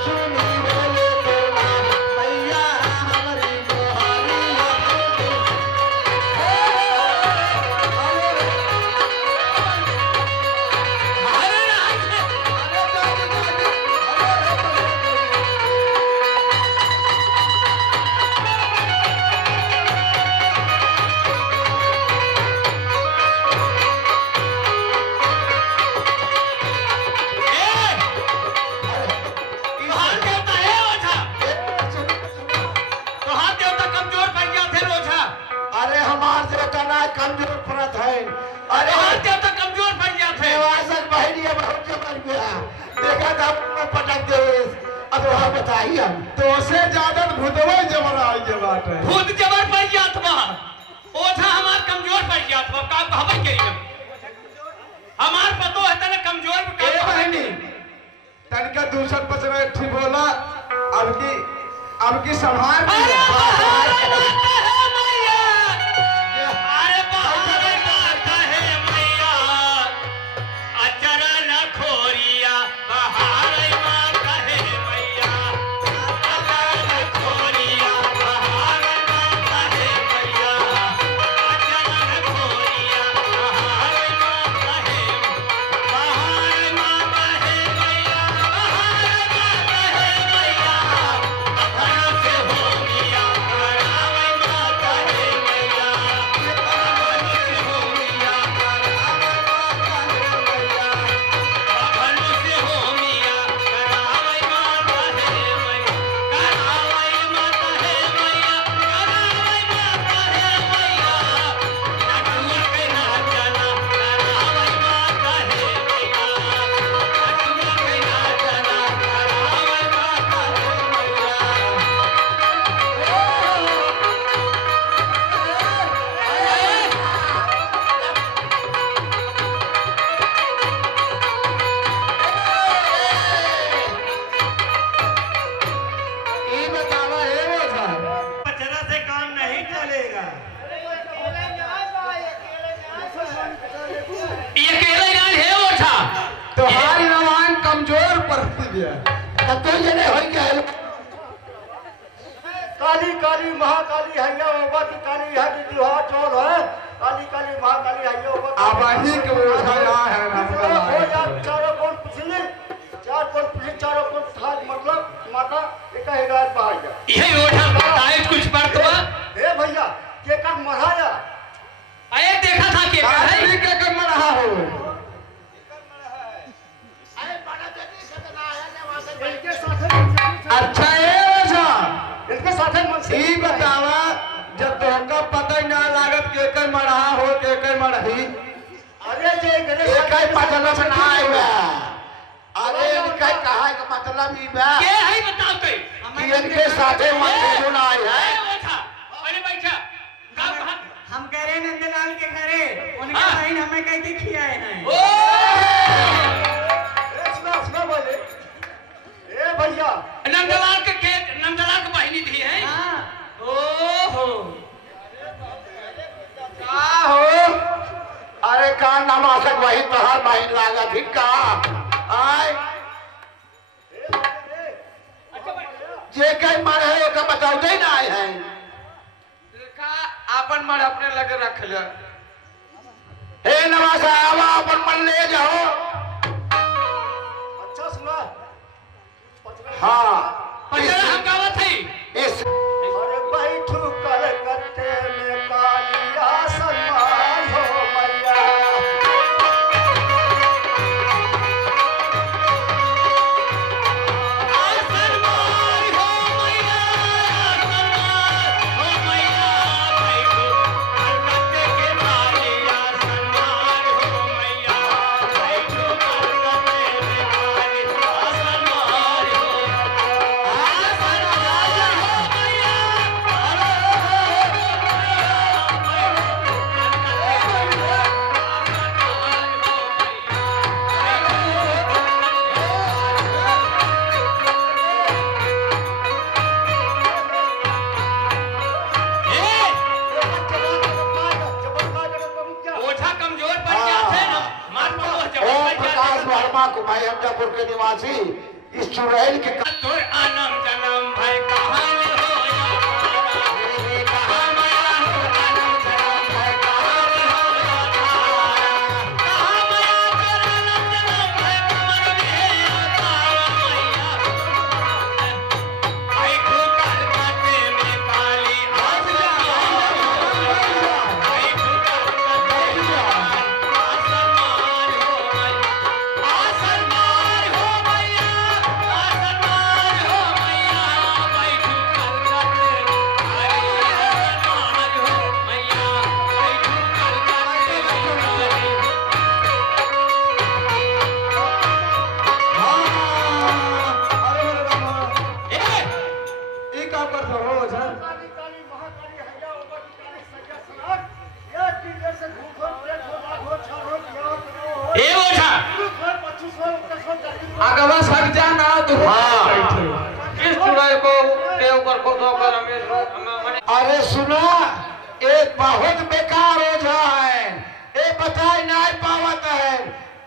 सुनी बोले तो ना मैया हमारी गोहारी अरे हमार देवता ना कमजोर परत है। अरे कमजोर पड़ गया थे। निवासक बहिनी है बहुत जबर गया। देखा था मैं पटक दे। अब वहाँ बताइए हम। तो से ज्यादा भूतवा जमरा आई के बात है खुद जबर पड़ गया था। ओझा हमार कमजोर पड़ गया था। का खबर के लिए हमार पतो है तना कमजोर ए बहनी तनिका दूसर पचरा ठीक बोला अब की संभाल तुम्हारी रवान कमजोर पर तब तो जने होई के है। काली काली महाकाली हैया बाबा की काली है कि त्योहार चौल है। काली काली महाकाली हैया बाबा अब ही के उठाया है हो यार चारों कौन पिछले चार कौन पिछले चारों कौन था मतलब माता एक हिदायत बहाया। यही ओझा बताए कुछ बर्तवा। ए भैया के कर मराया। आए देखा था कि काली के कम रहा हो इनके साथ अच्छा ए ओझा इनके साथ ई बतावा जब तोहका पता ही ना लागत के कर मरहा हो के कर मरही अरे जे गणेश का मतलब ना आएगा। अरे इनका कहा का मतलब ई बा के है बताओ तो कि इनके साथे मतलब ना आए है। ओझा अरे बैठा हम कह रहे नंदलाल के घरे उनका बहन हमें कह के खियाए हैं। सुना बोले ए भैया नंदलाल के नंदलाल की बहिनी थी है। ओहो का हो। अरे का नामासक वही तोहार बहिन लागा थी का आय देख ले। हे नवासा आवा अपन मन ले जाओ। अच्छा सुना हाँ हम गावत है इस अरे बैठू कलकत्ते में कालिया सन्मान हो मैया कुमाई अमजापुर के निवासी इस चुड़ैल के आनम जन्म भय कहां अगवा सक जाना तो इस चुड़ैल को देवकर को धोकर हमें अरे सुना एक बहुत बेकार ओझा है ये बताई नहीं पावत है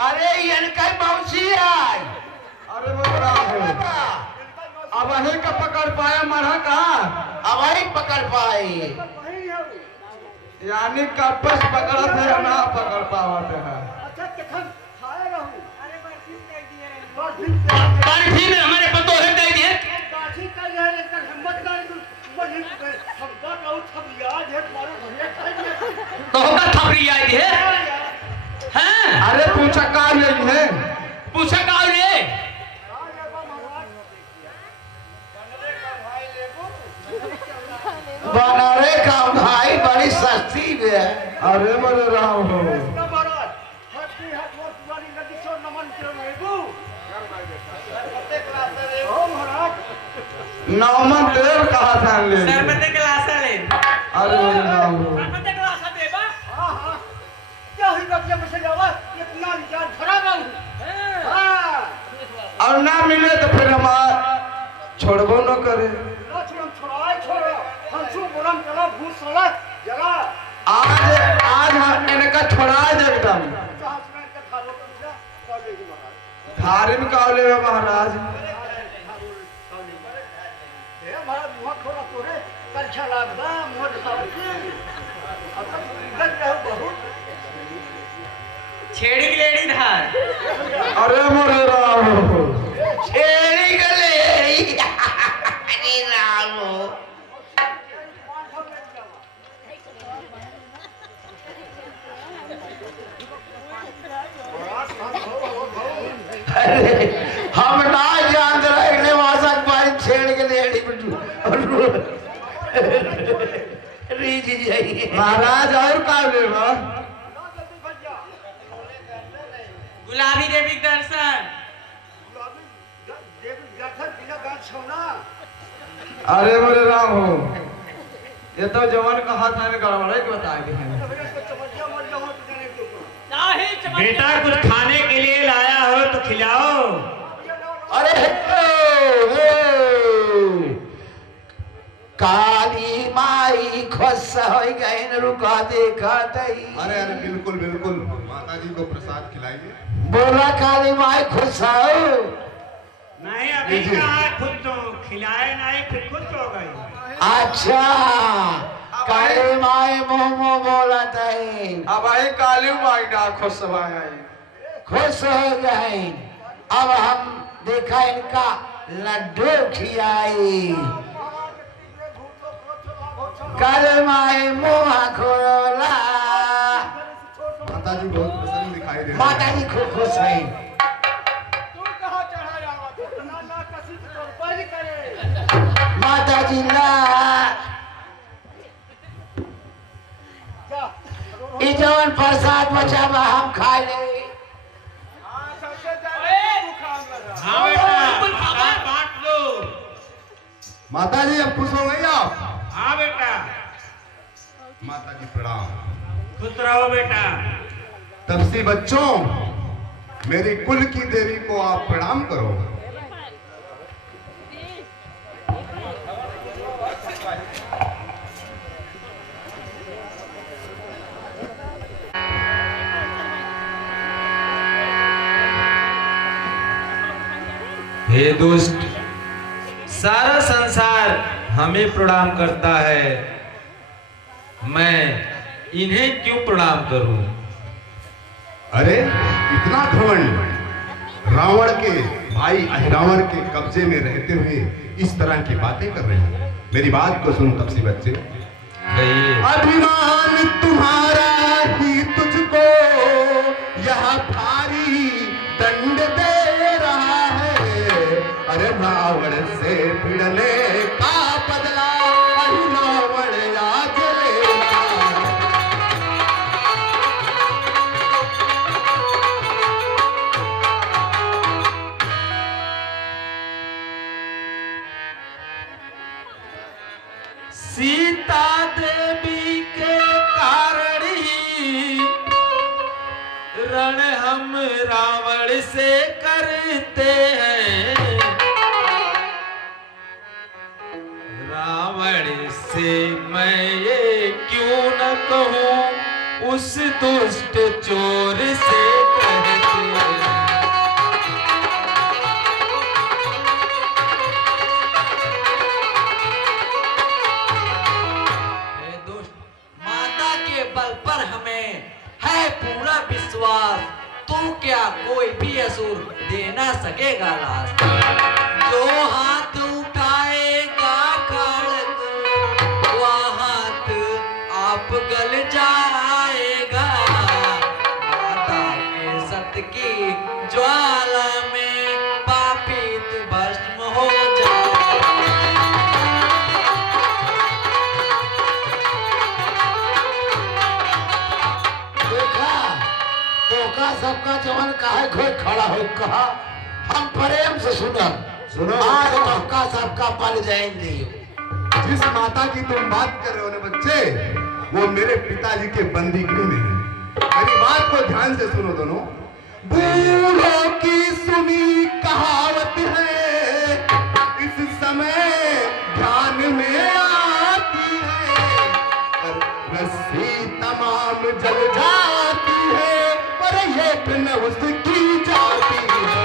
अरे इनका मौसी है अरे वो अब वही का पकड़ पाया मरा का अब ही पकड़ पाई यानी कपस पकड़ा थे ना पकड़ पावत है बाल्टी में हमारे पतो है दे दिए तो होगा थपरी आई है हैं अरे पूछा का नहीं है पूछा का ले बनरे का भाई बड़ी सस्ती है अरे मेरे राम हो नौमन देर कहा था ले सरबते क्लास ले अरे मेरे राम हो सरबते क्लास दे बा हां हां क्या हुई बच्चे मुझे जावा इतना निकाल खड़ा रहूं हां और ना मिले तो फिर हमार छोड़बो न करे ना छोड़ाए छोड़ो हम सु बोलम चला भूत साला जरा आज हम इनका छोड़ा दे एकदम थारी में कावले में महाराज हमारा मुंह खोला तोरे कलछा लागदा मोर सावती अब गन रहो बहुत छेड़ी की लेडी धार अरे मेरे राम हो छेड़ी गले अरे राम अरे हम ना जानते रहे वासक भाई छेड़ के लेडी रीज जाइए महाराज और कावले में गुलाबी देवी दर्शन अरे मेरे राम हो ये तो जवान कहा था ने गड़बड़े के बता के हैं बेटा कुछ खाने के लिए लाया हो तो खिलाओ अरे काली माई खुश हो गए न रुका देखा दई अरे अरे बिल्कुल बिल्कुल माता जी को प्रसाद खिलाइए बोला काली माई खुश हो नहीं अभी कहा खुद तो खिलाए नहीं फिर खुद हो गई अच्छा काली माई मोमो बोलत है। अब आई काली माई ना खुश भाई खुश हो गए। अब हम देखा इनका लड्डू खिलाई। काली माई मुँह खोला। माता जी बहुत प्रसन्न दिखाई दे माता जी खूब खुश है। तू कहाँ चढ़ा जावा तो ना कसी तो पर करे। माता जी ला जा ई जवन प्रसाद बचावा हम खा ले। हां सबसे ज्यादा तू खाम लगा। हाँ बेटा बांट लो। माता जी अब खुश हो गई आप? हाँ बेटा माता जी प्रणाम। खुश रहो बेटा। तपसी बच्चों, मेरी कुल की देवी को आप प्रणाम करो। हे दुष्ट, सारा संसार हमें प्रणाम करता है, मैं इन्हें क्यों प्रणाम करूं? अरे इतना घमंड! रावण के भाई अहिरावण के कब्जे में रहते हुए इस तरह की बातें कर रहे हैं। मेरी बात को सुन तपसी बच्चे। कहिए। अभिमान तुम्हारा ही तुझको यह भारी दंड दे रहा है। अरे रावण से भिड़ने का बदला अहिरावण आज लेगा। सीता देवी के कारण ही रण हम रावण से करते हैं। रावण से मैं ये क्यों न कहूं, उस दुष्ट चोर से कहते हैं। हे दुष्ट, माता के बल पर हमें है पूरा विश्वास। तू क्या कोई भी असुर दे ना सकेगा लाश। जो हाथ उठाएगा खड़ग, वह हाथ आप गल जाएगा। माता के सत की ज्वाला में पापी तू भस्म हो जाएगा। देखा तो का सबका जवान काहे कोई खड़ा हो कहा। हम प्रेम से सुनो। आज सबका सबका पल जाएंगे। जिस माता की तुम बात कर रहे हो ना बच्चे, वो मेरे पिताजी के बंदी गृह में है। मेरी बात को ध्यान से सुनो दोनों। बूढ़ों की सुनी कहावत है, इस समय ध्यान में आती है। और रस्सी तमाम जल जाती है, पर ये बिन उसकी जाती है।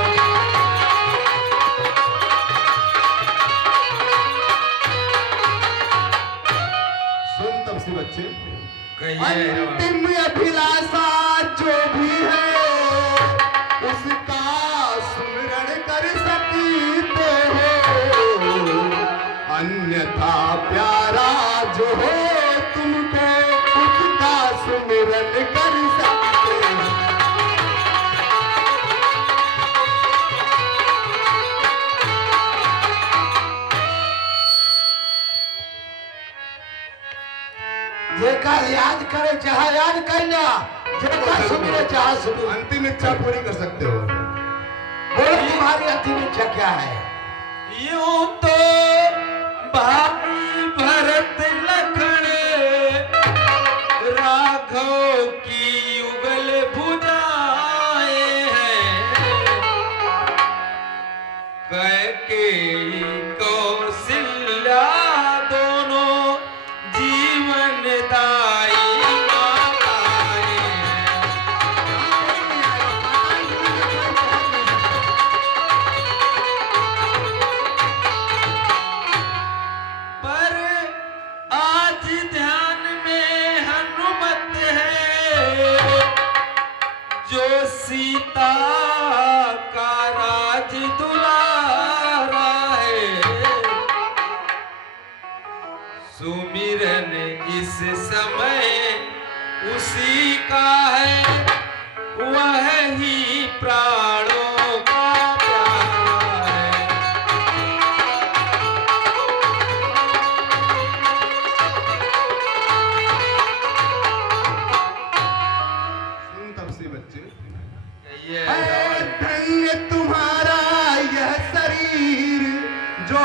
सुन तपसी बच्चे, कहिए। अंतिम अभिलाषा जो भी है, उसका स्मरण कर सकते हो। अन्यथा प्यारा जो हो तुमको, उसका स्मरण कर सकते हो। जेकर याद करे चाहे याद करना, जेकर सुमिरे चाहे सुमिरे। अंतिम इच्छा पूरी कर सकते हो। बोलो तुम्हारी अंतिम इच्छा क्या है? यूं तो भाई भरत लखन राघव की युगल भुजाएं हैं। कैकेयी कौशल्या दोनों जीवनदायी माताएं हैं। पर आज ध्यान आज दुलारा है, सुमिरन इस समय उसी का है, वह ही प्राणों का प्यारा है। सुन तब से बच्चे, ये धन्य तुम्हारा यह शरीर जो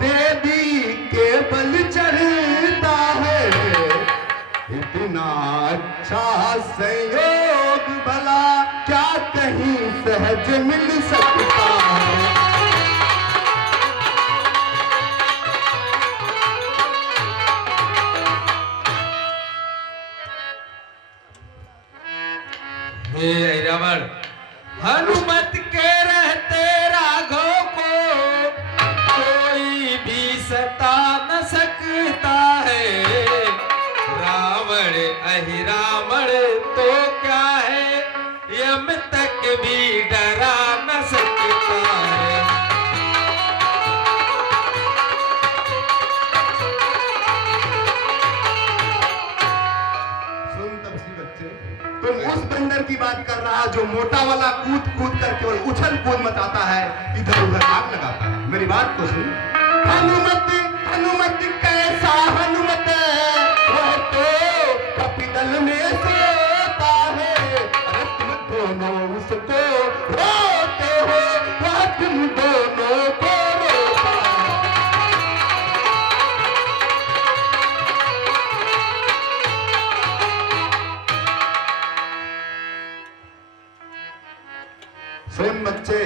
देवी के बल चढ़ता है, इतना अच्छा संयोग भला क्या कहीं सहज मिल सकता है। हे रावण, हनुमत के रहते राघव को कोई भी सता न सकता है। रावण अहिरावण तो क्या है, यम तक भी डरा न सकता है। सुन तब से बच्चे, तुम उस बंदर की बात कर रहा जो मोटा वाला कूद कूद कर केवल उछल कूद मचाता है, इधर उधर आग लगाता है। मेरी बात को सुन। हनुमत हनुमत कैसा हनुमत, वह तो कपिदल में सोता है। अरे तुम दोनों उसको रोते हो, वह तुम दोनों को रोता है। सुन बच्चे,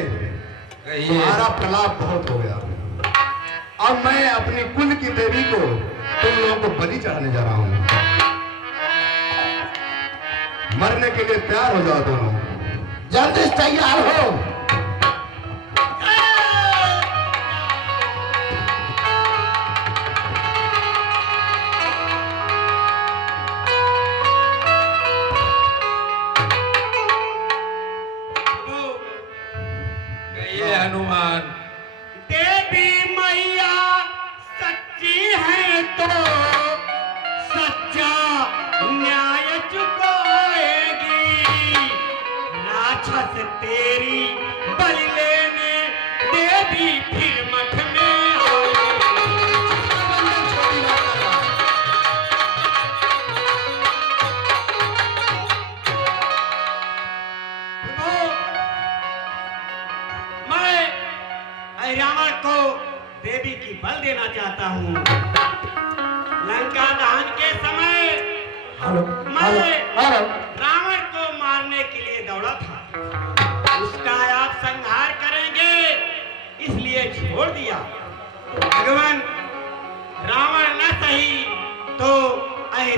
कहिए। तुम्हारा प्रलाप बहुत हो गया। अब मैं अपनी कुल की देवी को तुम लोगों को बलि चढ़ाने जा रहा हूं। मरने के लिए तैयार हो जाओ दोनों। जल्दी से तैयार हो। कहिए हनुमान। देवी मैया सच्ची है तो सच्चा न्याय चुकाएगी। राक्षस तेरी बलि लेने देवी फिर मठ में रावण को देवी की बल देना चाहता हूँ। लंका दहन के समय मैं रावण को मारने के लिए दौड़ा था। उसका आप संहार करेंगे इसलिए छोड़ दिया। भगवान रावण न सही तो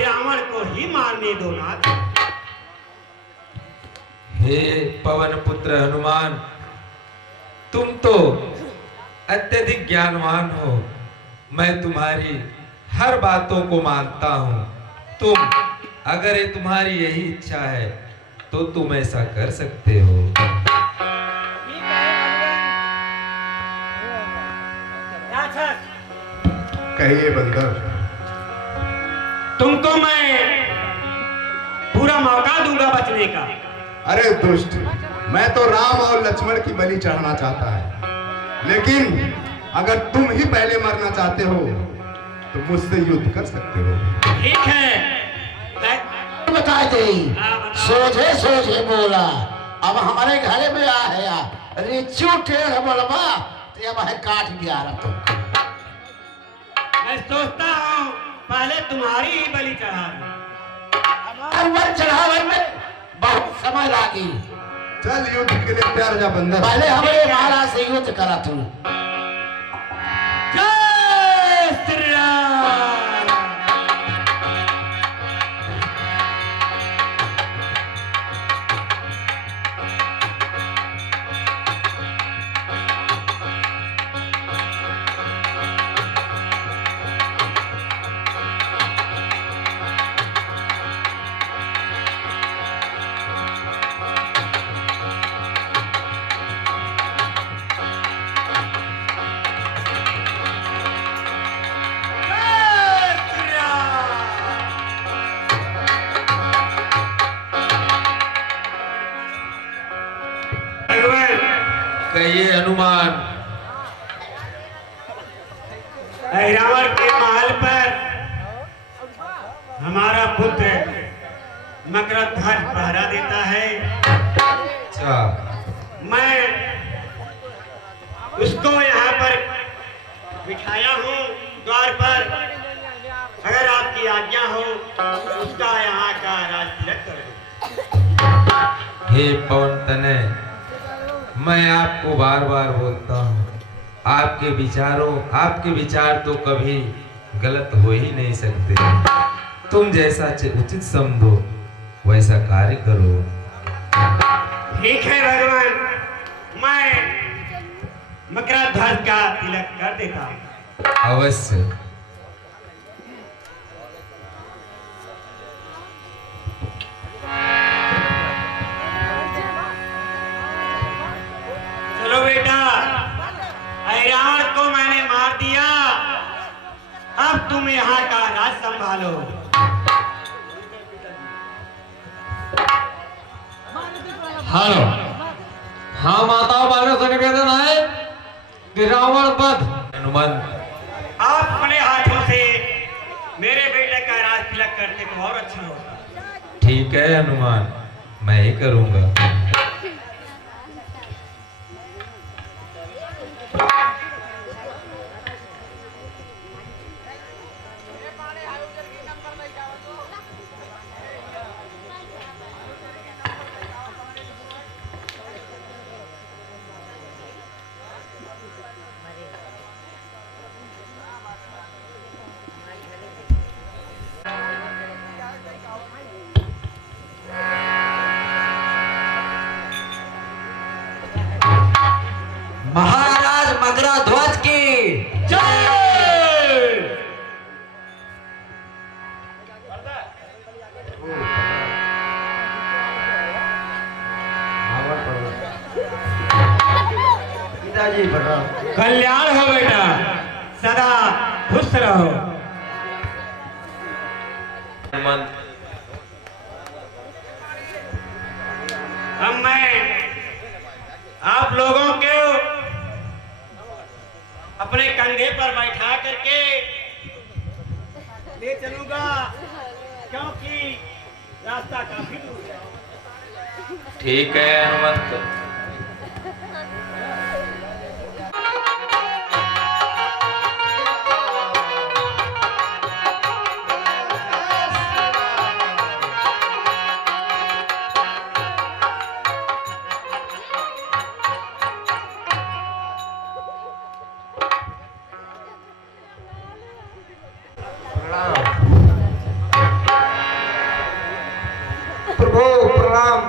रावण को ही मारने दो नाथ। हे पवन पुत्र हनुमान, तुम तो अत्यधिक ज्ञानवान हो। मैं तुम्हारी हर बातों को मानता हूँ। तुम अगर ये तुम्हारी यही इच्छा है तो तुम ऐसा कर सकते हो। कहिए बंदर। तुमको मैं पूरा मौका दूंगा बचने का। अरे दुष्ट, मैं तो राम और लक्ष्मण की बलि चढ़ाना चाहता है, लेकिन अगर तुम ही पहले मरना चाहते हो तो मुझसे युद्ध कर सकते हो। ठीक है, बता दे, सोझे सोझे बोला। अब हमारे घर में आ है रिचू टेढ़ बोलबा तो अब है काट दिया रहा। तो मैं सोचता हूँ पहले तुम्हारी ही बलि चढ़ा दूं। चढ़ावे में बहुत समय लागी। चल युद्ध के लिए तैयार जा बंदर। पहले हमारे महाराज से युद्ध करा तू। जय श्री राम। कहिए हनुमान। अहिरावण के महल पर हमारा पुत्र मकरध्वज पहरा देता है। अच्छा, मैं उसको यहाँ पर बिठाया हूँ द्वार पर। अगर आपकी आज्ञा हो उसका यहाँ का राज तिलक कर दो। हे पवन तनय, मैं आपको बार बार बोलता हूँ, आपके विचार तो कभी गलत हो ही नहीं सकते। तुम जैसा उचित समझो वैसा कार्य करो। ठीक है भगवान, मैं मकरध्वज का तिलक कर देता हूँ। अवश्य। चलो बेटा, अहिरावण को मैंने मार दिया, अब तुम यहाँ का राज संभालो। हेलो, हाँ माताओं बहनों से निवेदन है कि रावण वध हनुमान, आप अपने हाथों से मेरे बेटे का राज तिलक करते तो और अच्छा होता। ठीक है हनुमान, मैं ही करूंगा। महाराज मकरध्वज की जय। पिताजी प्रणाम। कल्याण हो बेटा, सदा खुश रहो। हनुमान, अब मैं आप लोगों को अपने कंधे पर बैठा करके ले चलूंगा, क्योंकि रास्ता काफी दूर है। ठीक है हनुमंत। प्रभु प्रणाम।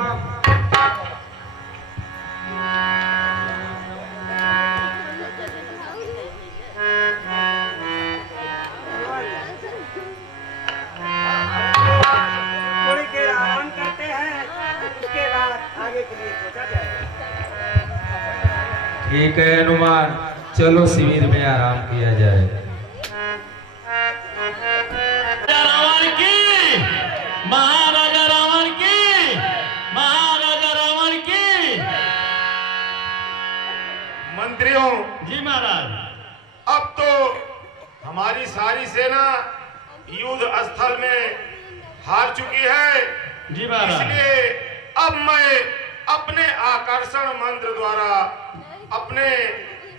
थोड़ी देर आराम करते हैं, उसके बाद आगे के लिए सोचा जाएगा। ठीक है हनुमान, चलो शिविर में आराम किया जाए। रावण की, महाराजा रावण की, महाराजा रावण की। मंत्रियों, जी महाराज। अब तो हमारी सारी सेना युद्ध स्थल में हार चुकी है। जी महाराज। इसलिए अब मैं अपने आकर्षण मंत्र द्वारा अपने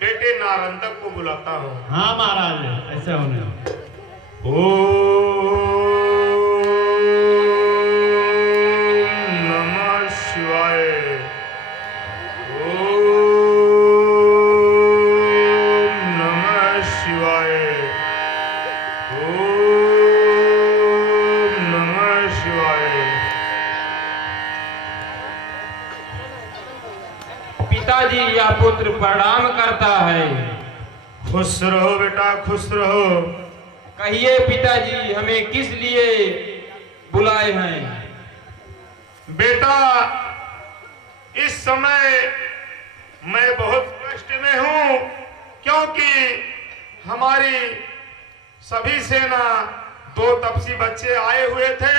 बेटे नारंतक को बुलाता हूँ। हाँ महाराज, ऐसा होने। ओम नमः शिवाय। ओम नमः शिवाय। ओम नमः शिवाय। पिताजी, यह पुत्र प्रणाम करता है। खुश रहो बेटा, खुश रहो। कहिए पिताजी, हमें किस लिए बुलाए हैं? बेटा, इस समय मैं बहुत कष्ट में हूँ, क्योंकि हमारी सभी सेना, 2 तपसी बच्चे आए हुए थे,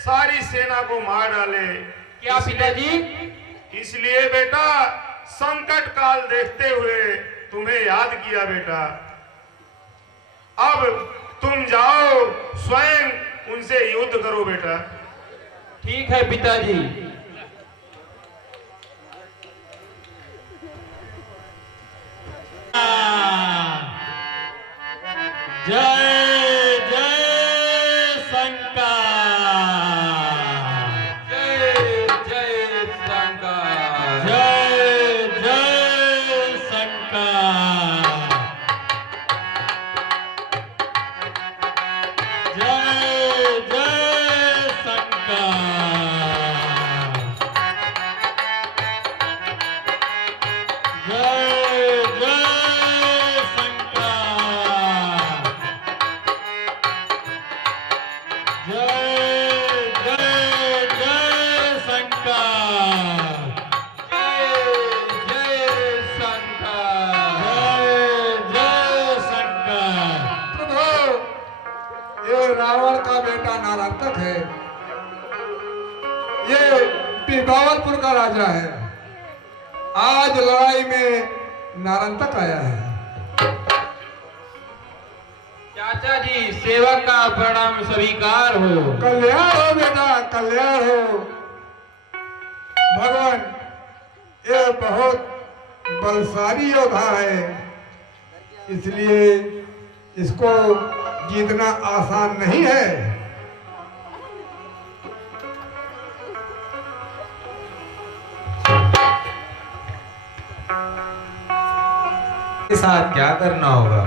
सारी सेना को मार डाले। क्या पिताजी? इसलिए बेटा संकट काल देखते हुए तुम्हें याद किया बेटा। अब तुम जाओ स्वयं उनसे युद्ध करो बेटा। ठीक है पिताजी। जय जय शंकर। जय जय शंकर। जय जय शंकर। जय जय शंकर। जय जय शंकर। जय जय जय शंकर। जय जय शंकर। जय जय शंकर। प्रभु, ये रावण का बेटा नारायण है। ये बिबावलपुर का राजा है। आज लड़ाई में नारायण तक आया है। चाचा जी सेवक का प्रणाम स्वीकार हो। कल्याण हो बेटा, कल्याण हो। भगवान, ये बहुत बलशाली योद्धा है, इसलिए इसको जीतना आसान नहीं है। के साथ क्या करना होगा?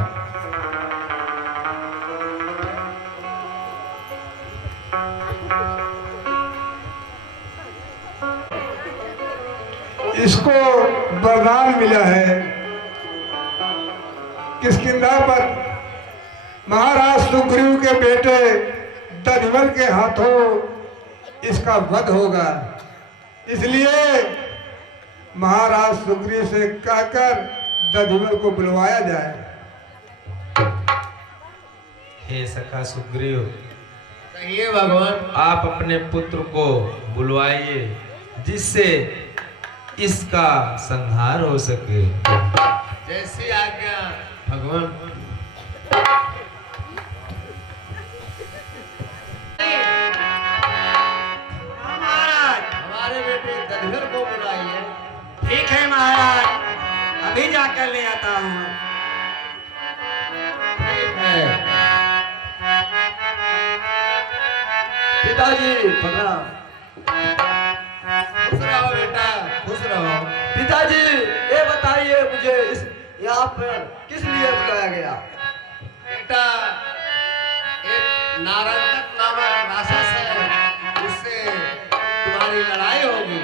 इसको वरदान मिला है किष्किंधा पर महाराज सुग्रीव के बेटे दधिवल के हाथों इसका वध होगा। इसलिए महाराज सुग्रीव से कहकर दधिवल को बुलवाया जाए। हे सखा सुग्रीव, कहिए भगवान। आप अपने पुत्र को बुलवाइए जिससे इसका संहार हो सके। जैसी आज्ञा भगवान। महाराज, हमारे बेटे दधिवर को बुलाइए। ठीक है महाराज, अभी जाकर ले आता हूँ। ठीक है। पिताजी प्रणाम। खुश रहो बेटा, खुश रहो। पिताजी, ये बताइए मुझे इस यहाँ पर किस लिए बुलाया गया? बेटा, एक नारायण नामक राक्षस है, उससे तुम्हारी लड़ाई होगी।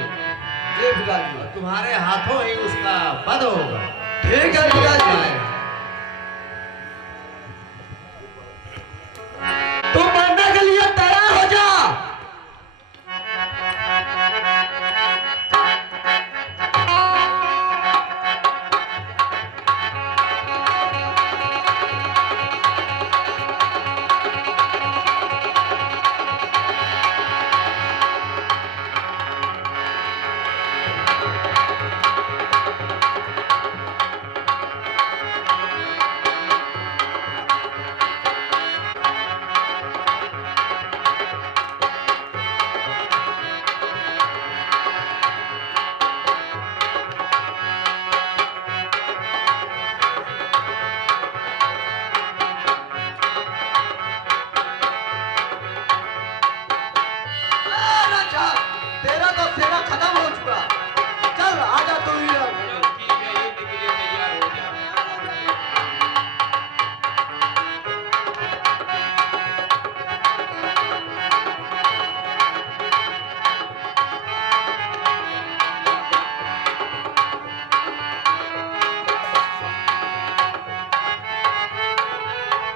जी पिताजी। और तुम्हारे हाथों ही उसका वध होगा। ठीक है पिताजी। तुम मरने के लिए तैयार हो जा। तेरा तो सेना खत्म हो चुका। चल आजा तू ही। ठीक है, युद्ध के लिए तैयार हो जा।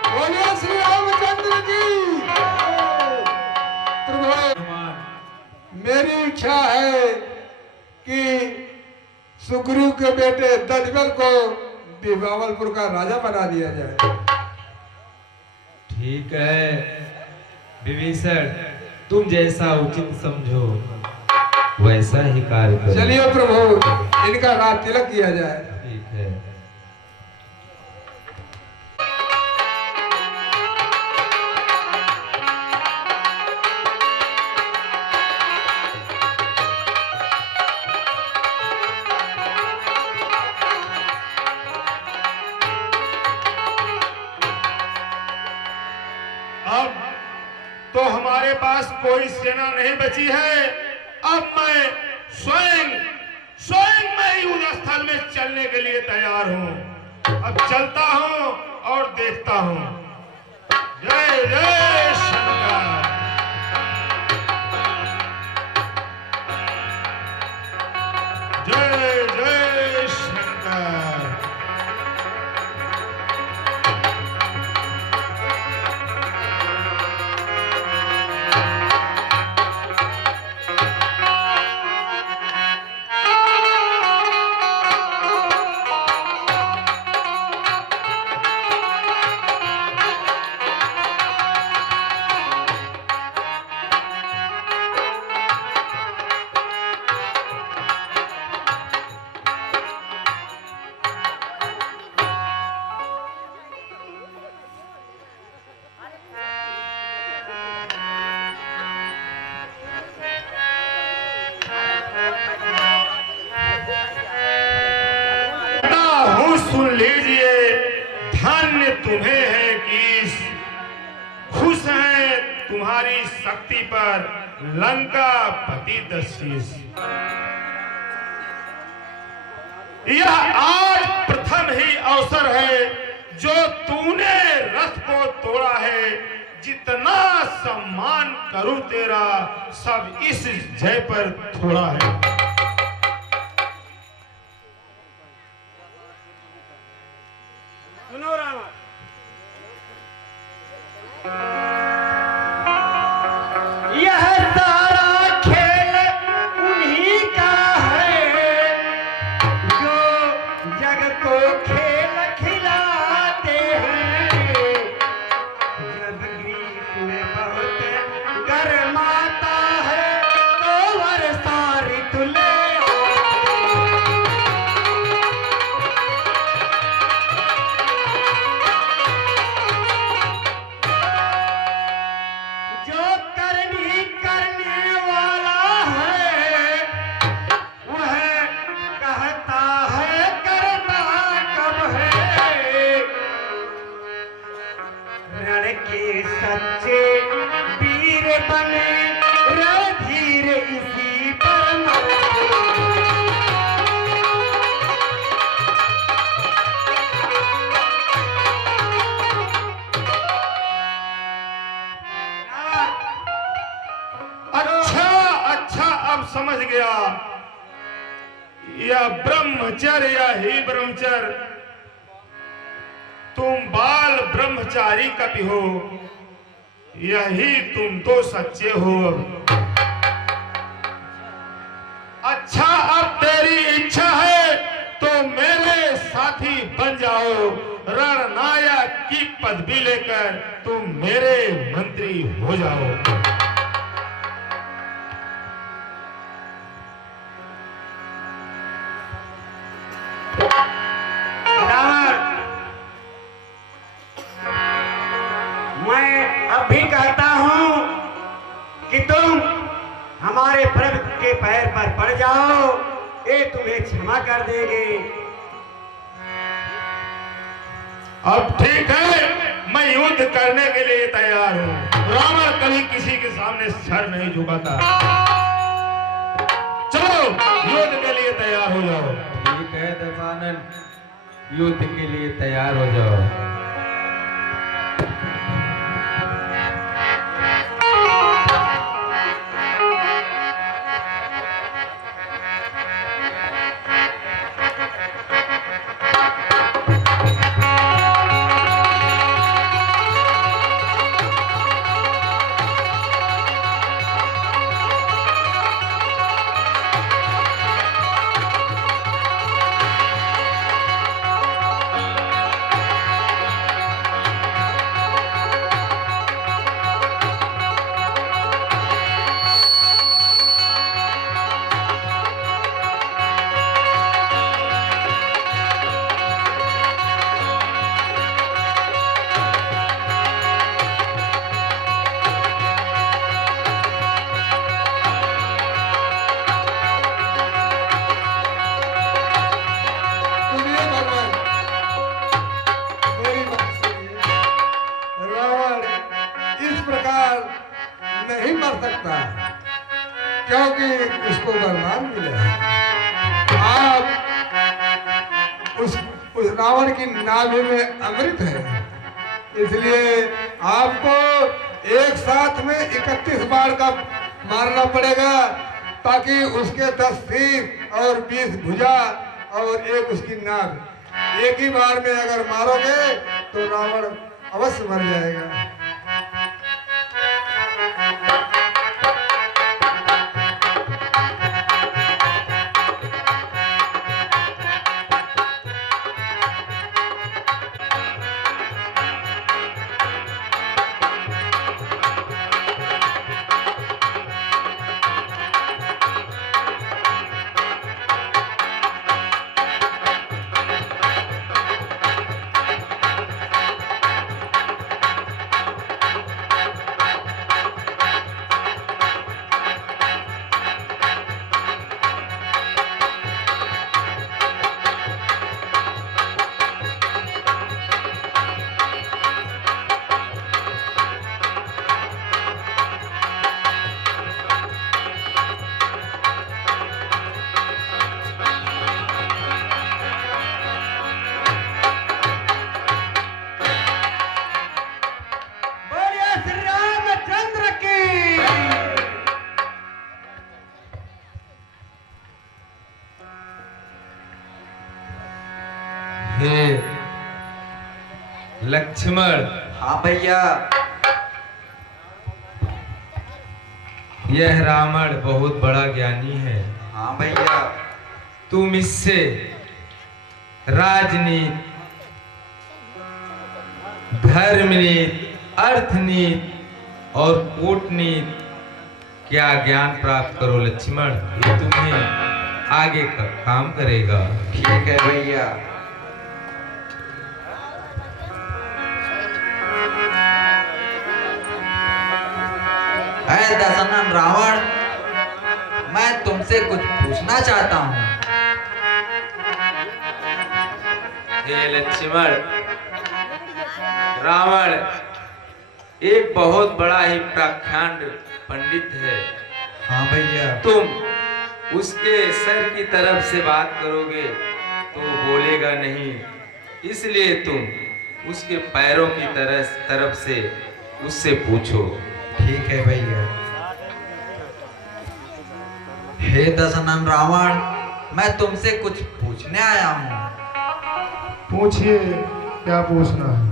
बोलिए श्री रामचंद्र की। प्रभु, मेरी इच्छा है कि सुग्रीव के बेटे दधिवल को बिबावलपुर का राजा बना दिया जाए। ठीक है विभीषण, तुम जैसा उचित समझो। वैसा ही कार्य करो। चलिए प्रभु, इनका रात तिलक किया जाए। ठीक है। अब तो हमारे पास कोई सेना नहीं बची है। अब मैं स्वयं मैं युद्ध स्थल में चलने के लिए तैयार हूं। अब चलता हूं और देखता हूं। जय जय शंकर। जय जय शंकर। सुन लीजिए, धन्य तुम्हें है कि खुश है तुम्हारी शक्ति पर लंका पति दशीष। यह आज प्रथम ही अवसर है जो तूने रथ को तोड़ा है। जितना सम्मान करूं तेरा, सब इस जय पर थोड़ा है। सुनो रावण, यह सारा खेल उन्हीं का है जो जग को खेल खिलाते हैं। जब ग्रीष्म बहुत गर्माता है तो वर्षा ऋतु ले सच्चे वीर बने रणधीर इसी पर अच्छा अब समझ गया। यह ब्रह्मचर्य या ही ब्रह्मचर्य, तुम बाल ब्रह्मचारी कपि हो, यही तुम तो सच्चे हो। अच्छा, अब तेरी इच्छा है तो मेरे साथी बन जाओ। रणनायक की पदवी लेकर तुम मेरे मंत्री हो जाओ। मैं अब भी कहता हूं कि तुम हमारे प्रभु के पैर पर पड़ जाओ, ये तुम्हें क्षमा कर देंगे। अब ठीक है, मैं युद्ध करने के लिए तैयार हूं। रावण कभी किसी के सामने सर नहीं झुकाता। चलो युद्ध के लिए तैयार हो जाओ। ठीक है दशानन, युद्ध के लिए तैयार हो जाओ। सकता, क्योंकि उसको वरदान मिला है। आप उस रावण की नाभि में अमृत है, इसलिए आपको एक साथ में 31 बार का मारना पड़ेगा, ताकि उसके 10 सिर और 20 भुजा और एक उसकी नाभ एक ही बार में अगर मारोगे तो रावण अवश्य मर जाएगा। बोलिए श्री रामचंद्र की। हे लक्ष्मण, हाँ भैया। यह रावण बहुत बड़ा ज्ञानी है। हाँ भैया। तुम इससे राजनीति, धर्मनीति, अर्थनीति और कूटनीति क्या ज्ञान प्राप्त करो लक्ष्मण, ये तुम्हें आगे का काम करेगा। ठीक है भैया। है दशनन रावण, मैं तुमसे कुछ पूछना चाहता हूँ। हे लक्ष्मण, रावण एक बहुत बड़ा ही प्रख्यात पंडित है। हाँ भैया। तुम उसके सर की तरफ से बात करोगे तो बोलेगा नहीं, इसलिए तुम उसके पैरों की तरफ से उससे पूछो। ठीक है भैया। हे दशनन रावण, मैं तुमसे कुछ पूछने आया हूँ। पूछिए, क्या पूछना है?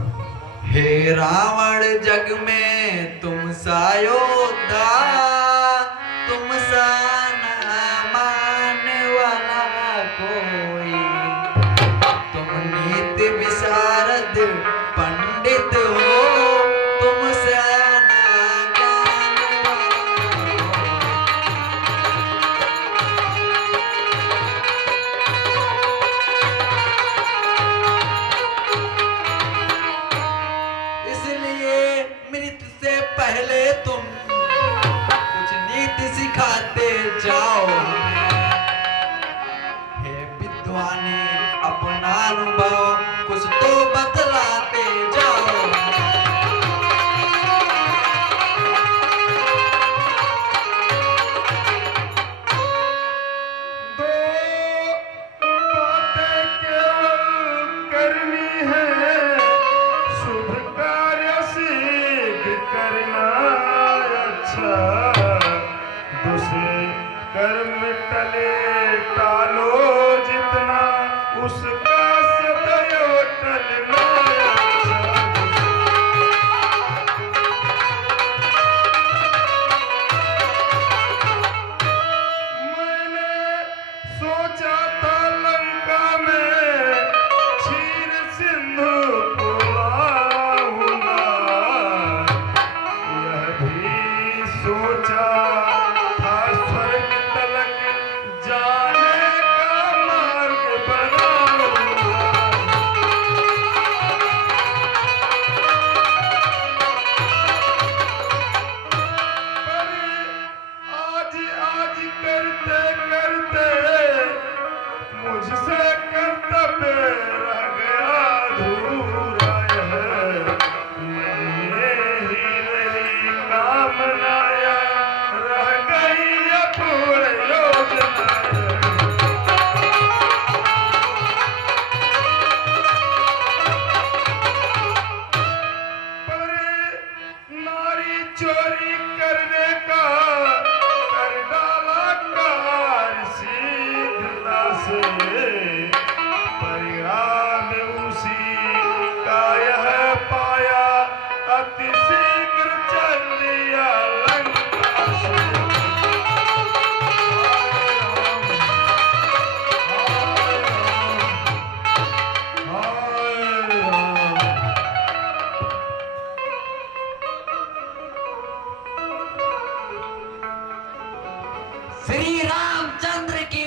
हे रावण, जग में तुम सा योद्धा, तुम सा न मानने वाला कोई, तुम नीति विशारद पंडित हो, तुम सा न ज्ञान वाला कोई। इसलिए मृत्यु से पहले तुम कुछ नीति सिखाते जाओ हमें। हे विद्वानी, अपना अनुभव कुछ तो बतलाते जाओ हमें। दो बातें केवल करनी है, शुभ कार्य सिद्ध करना अच्छा, दूसरे कर्म टले टालो जितना, उसका सदैव टलना अच्छा। मैंने सोचा था लंका में क्षीर सिंधु को लाऊंगा, यह भी सोचा था स्वर्ग तलक जाने का मार्ग बनाऊंगा। श्री रामचंद्र की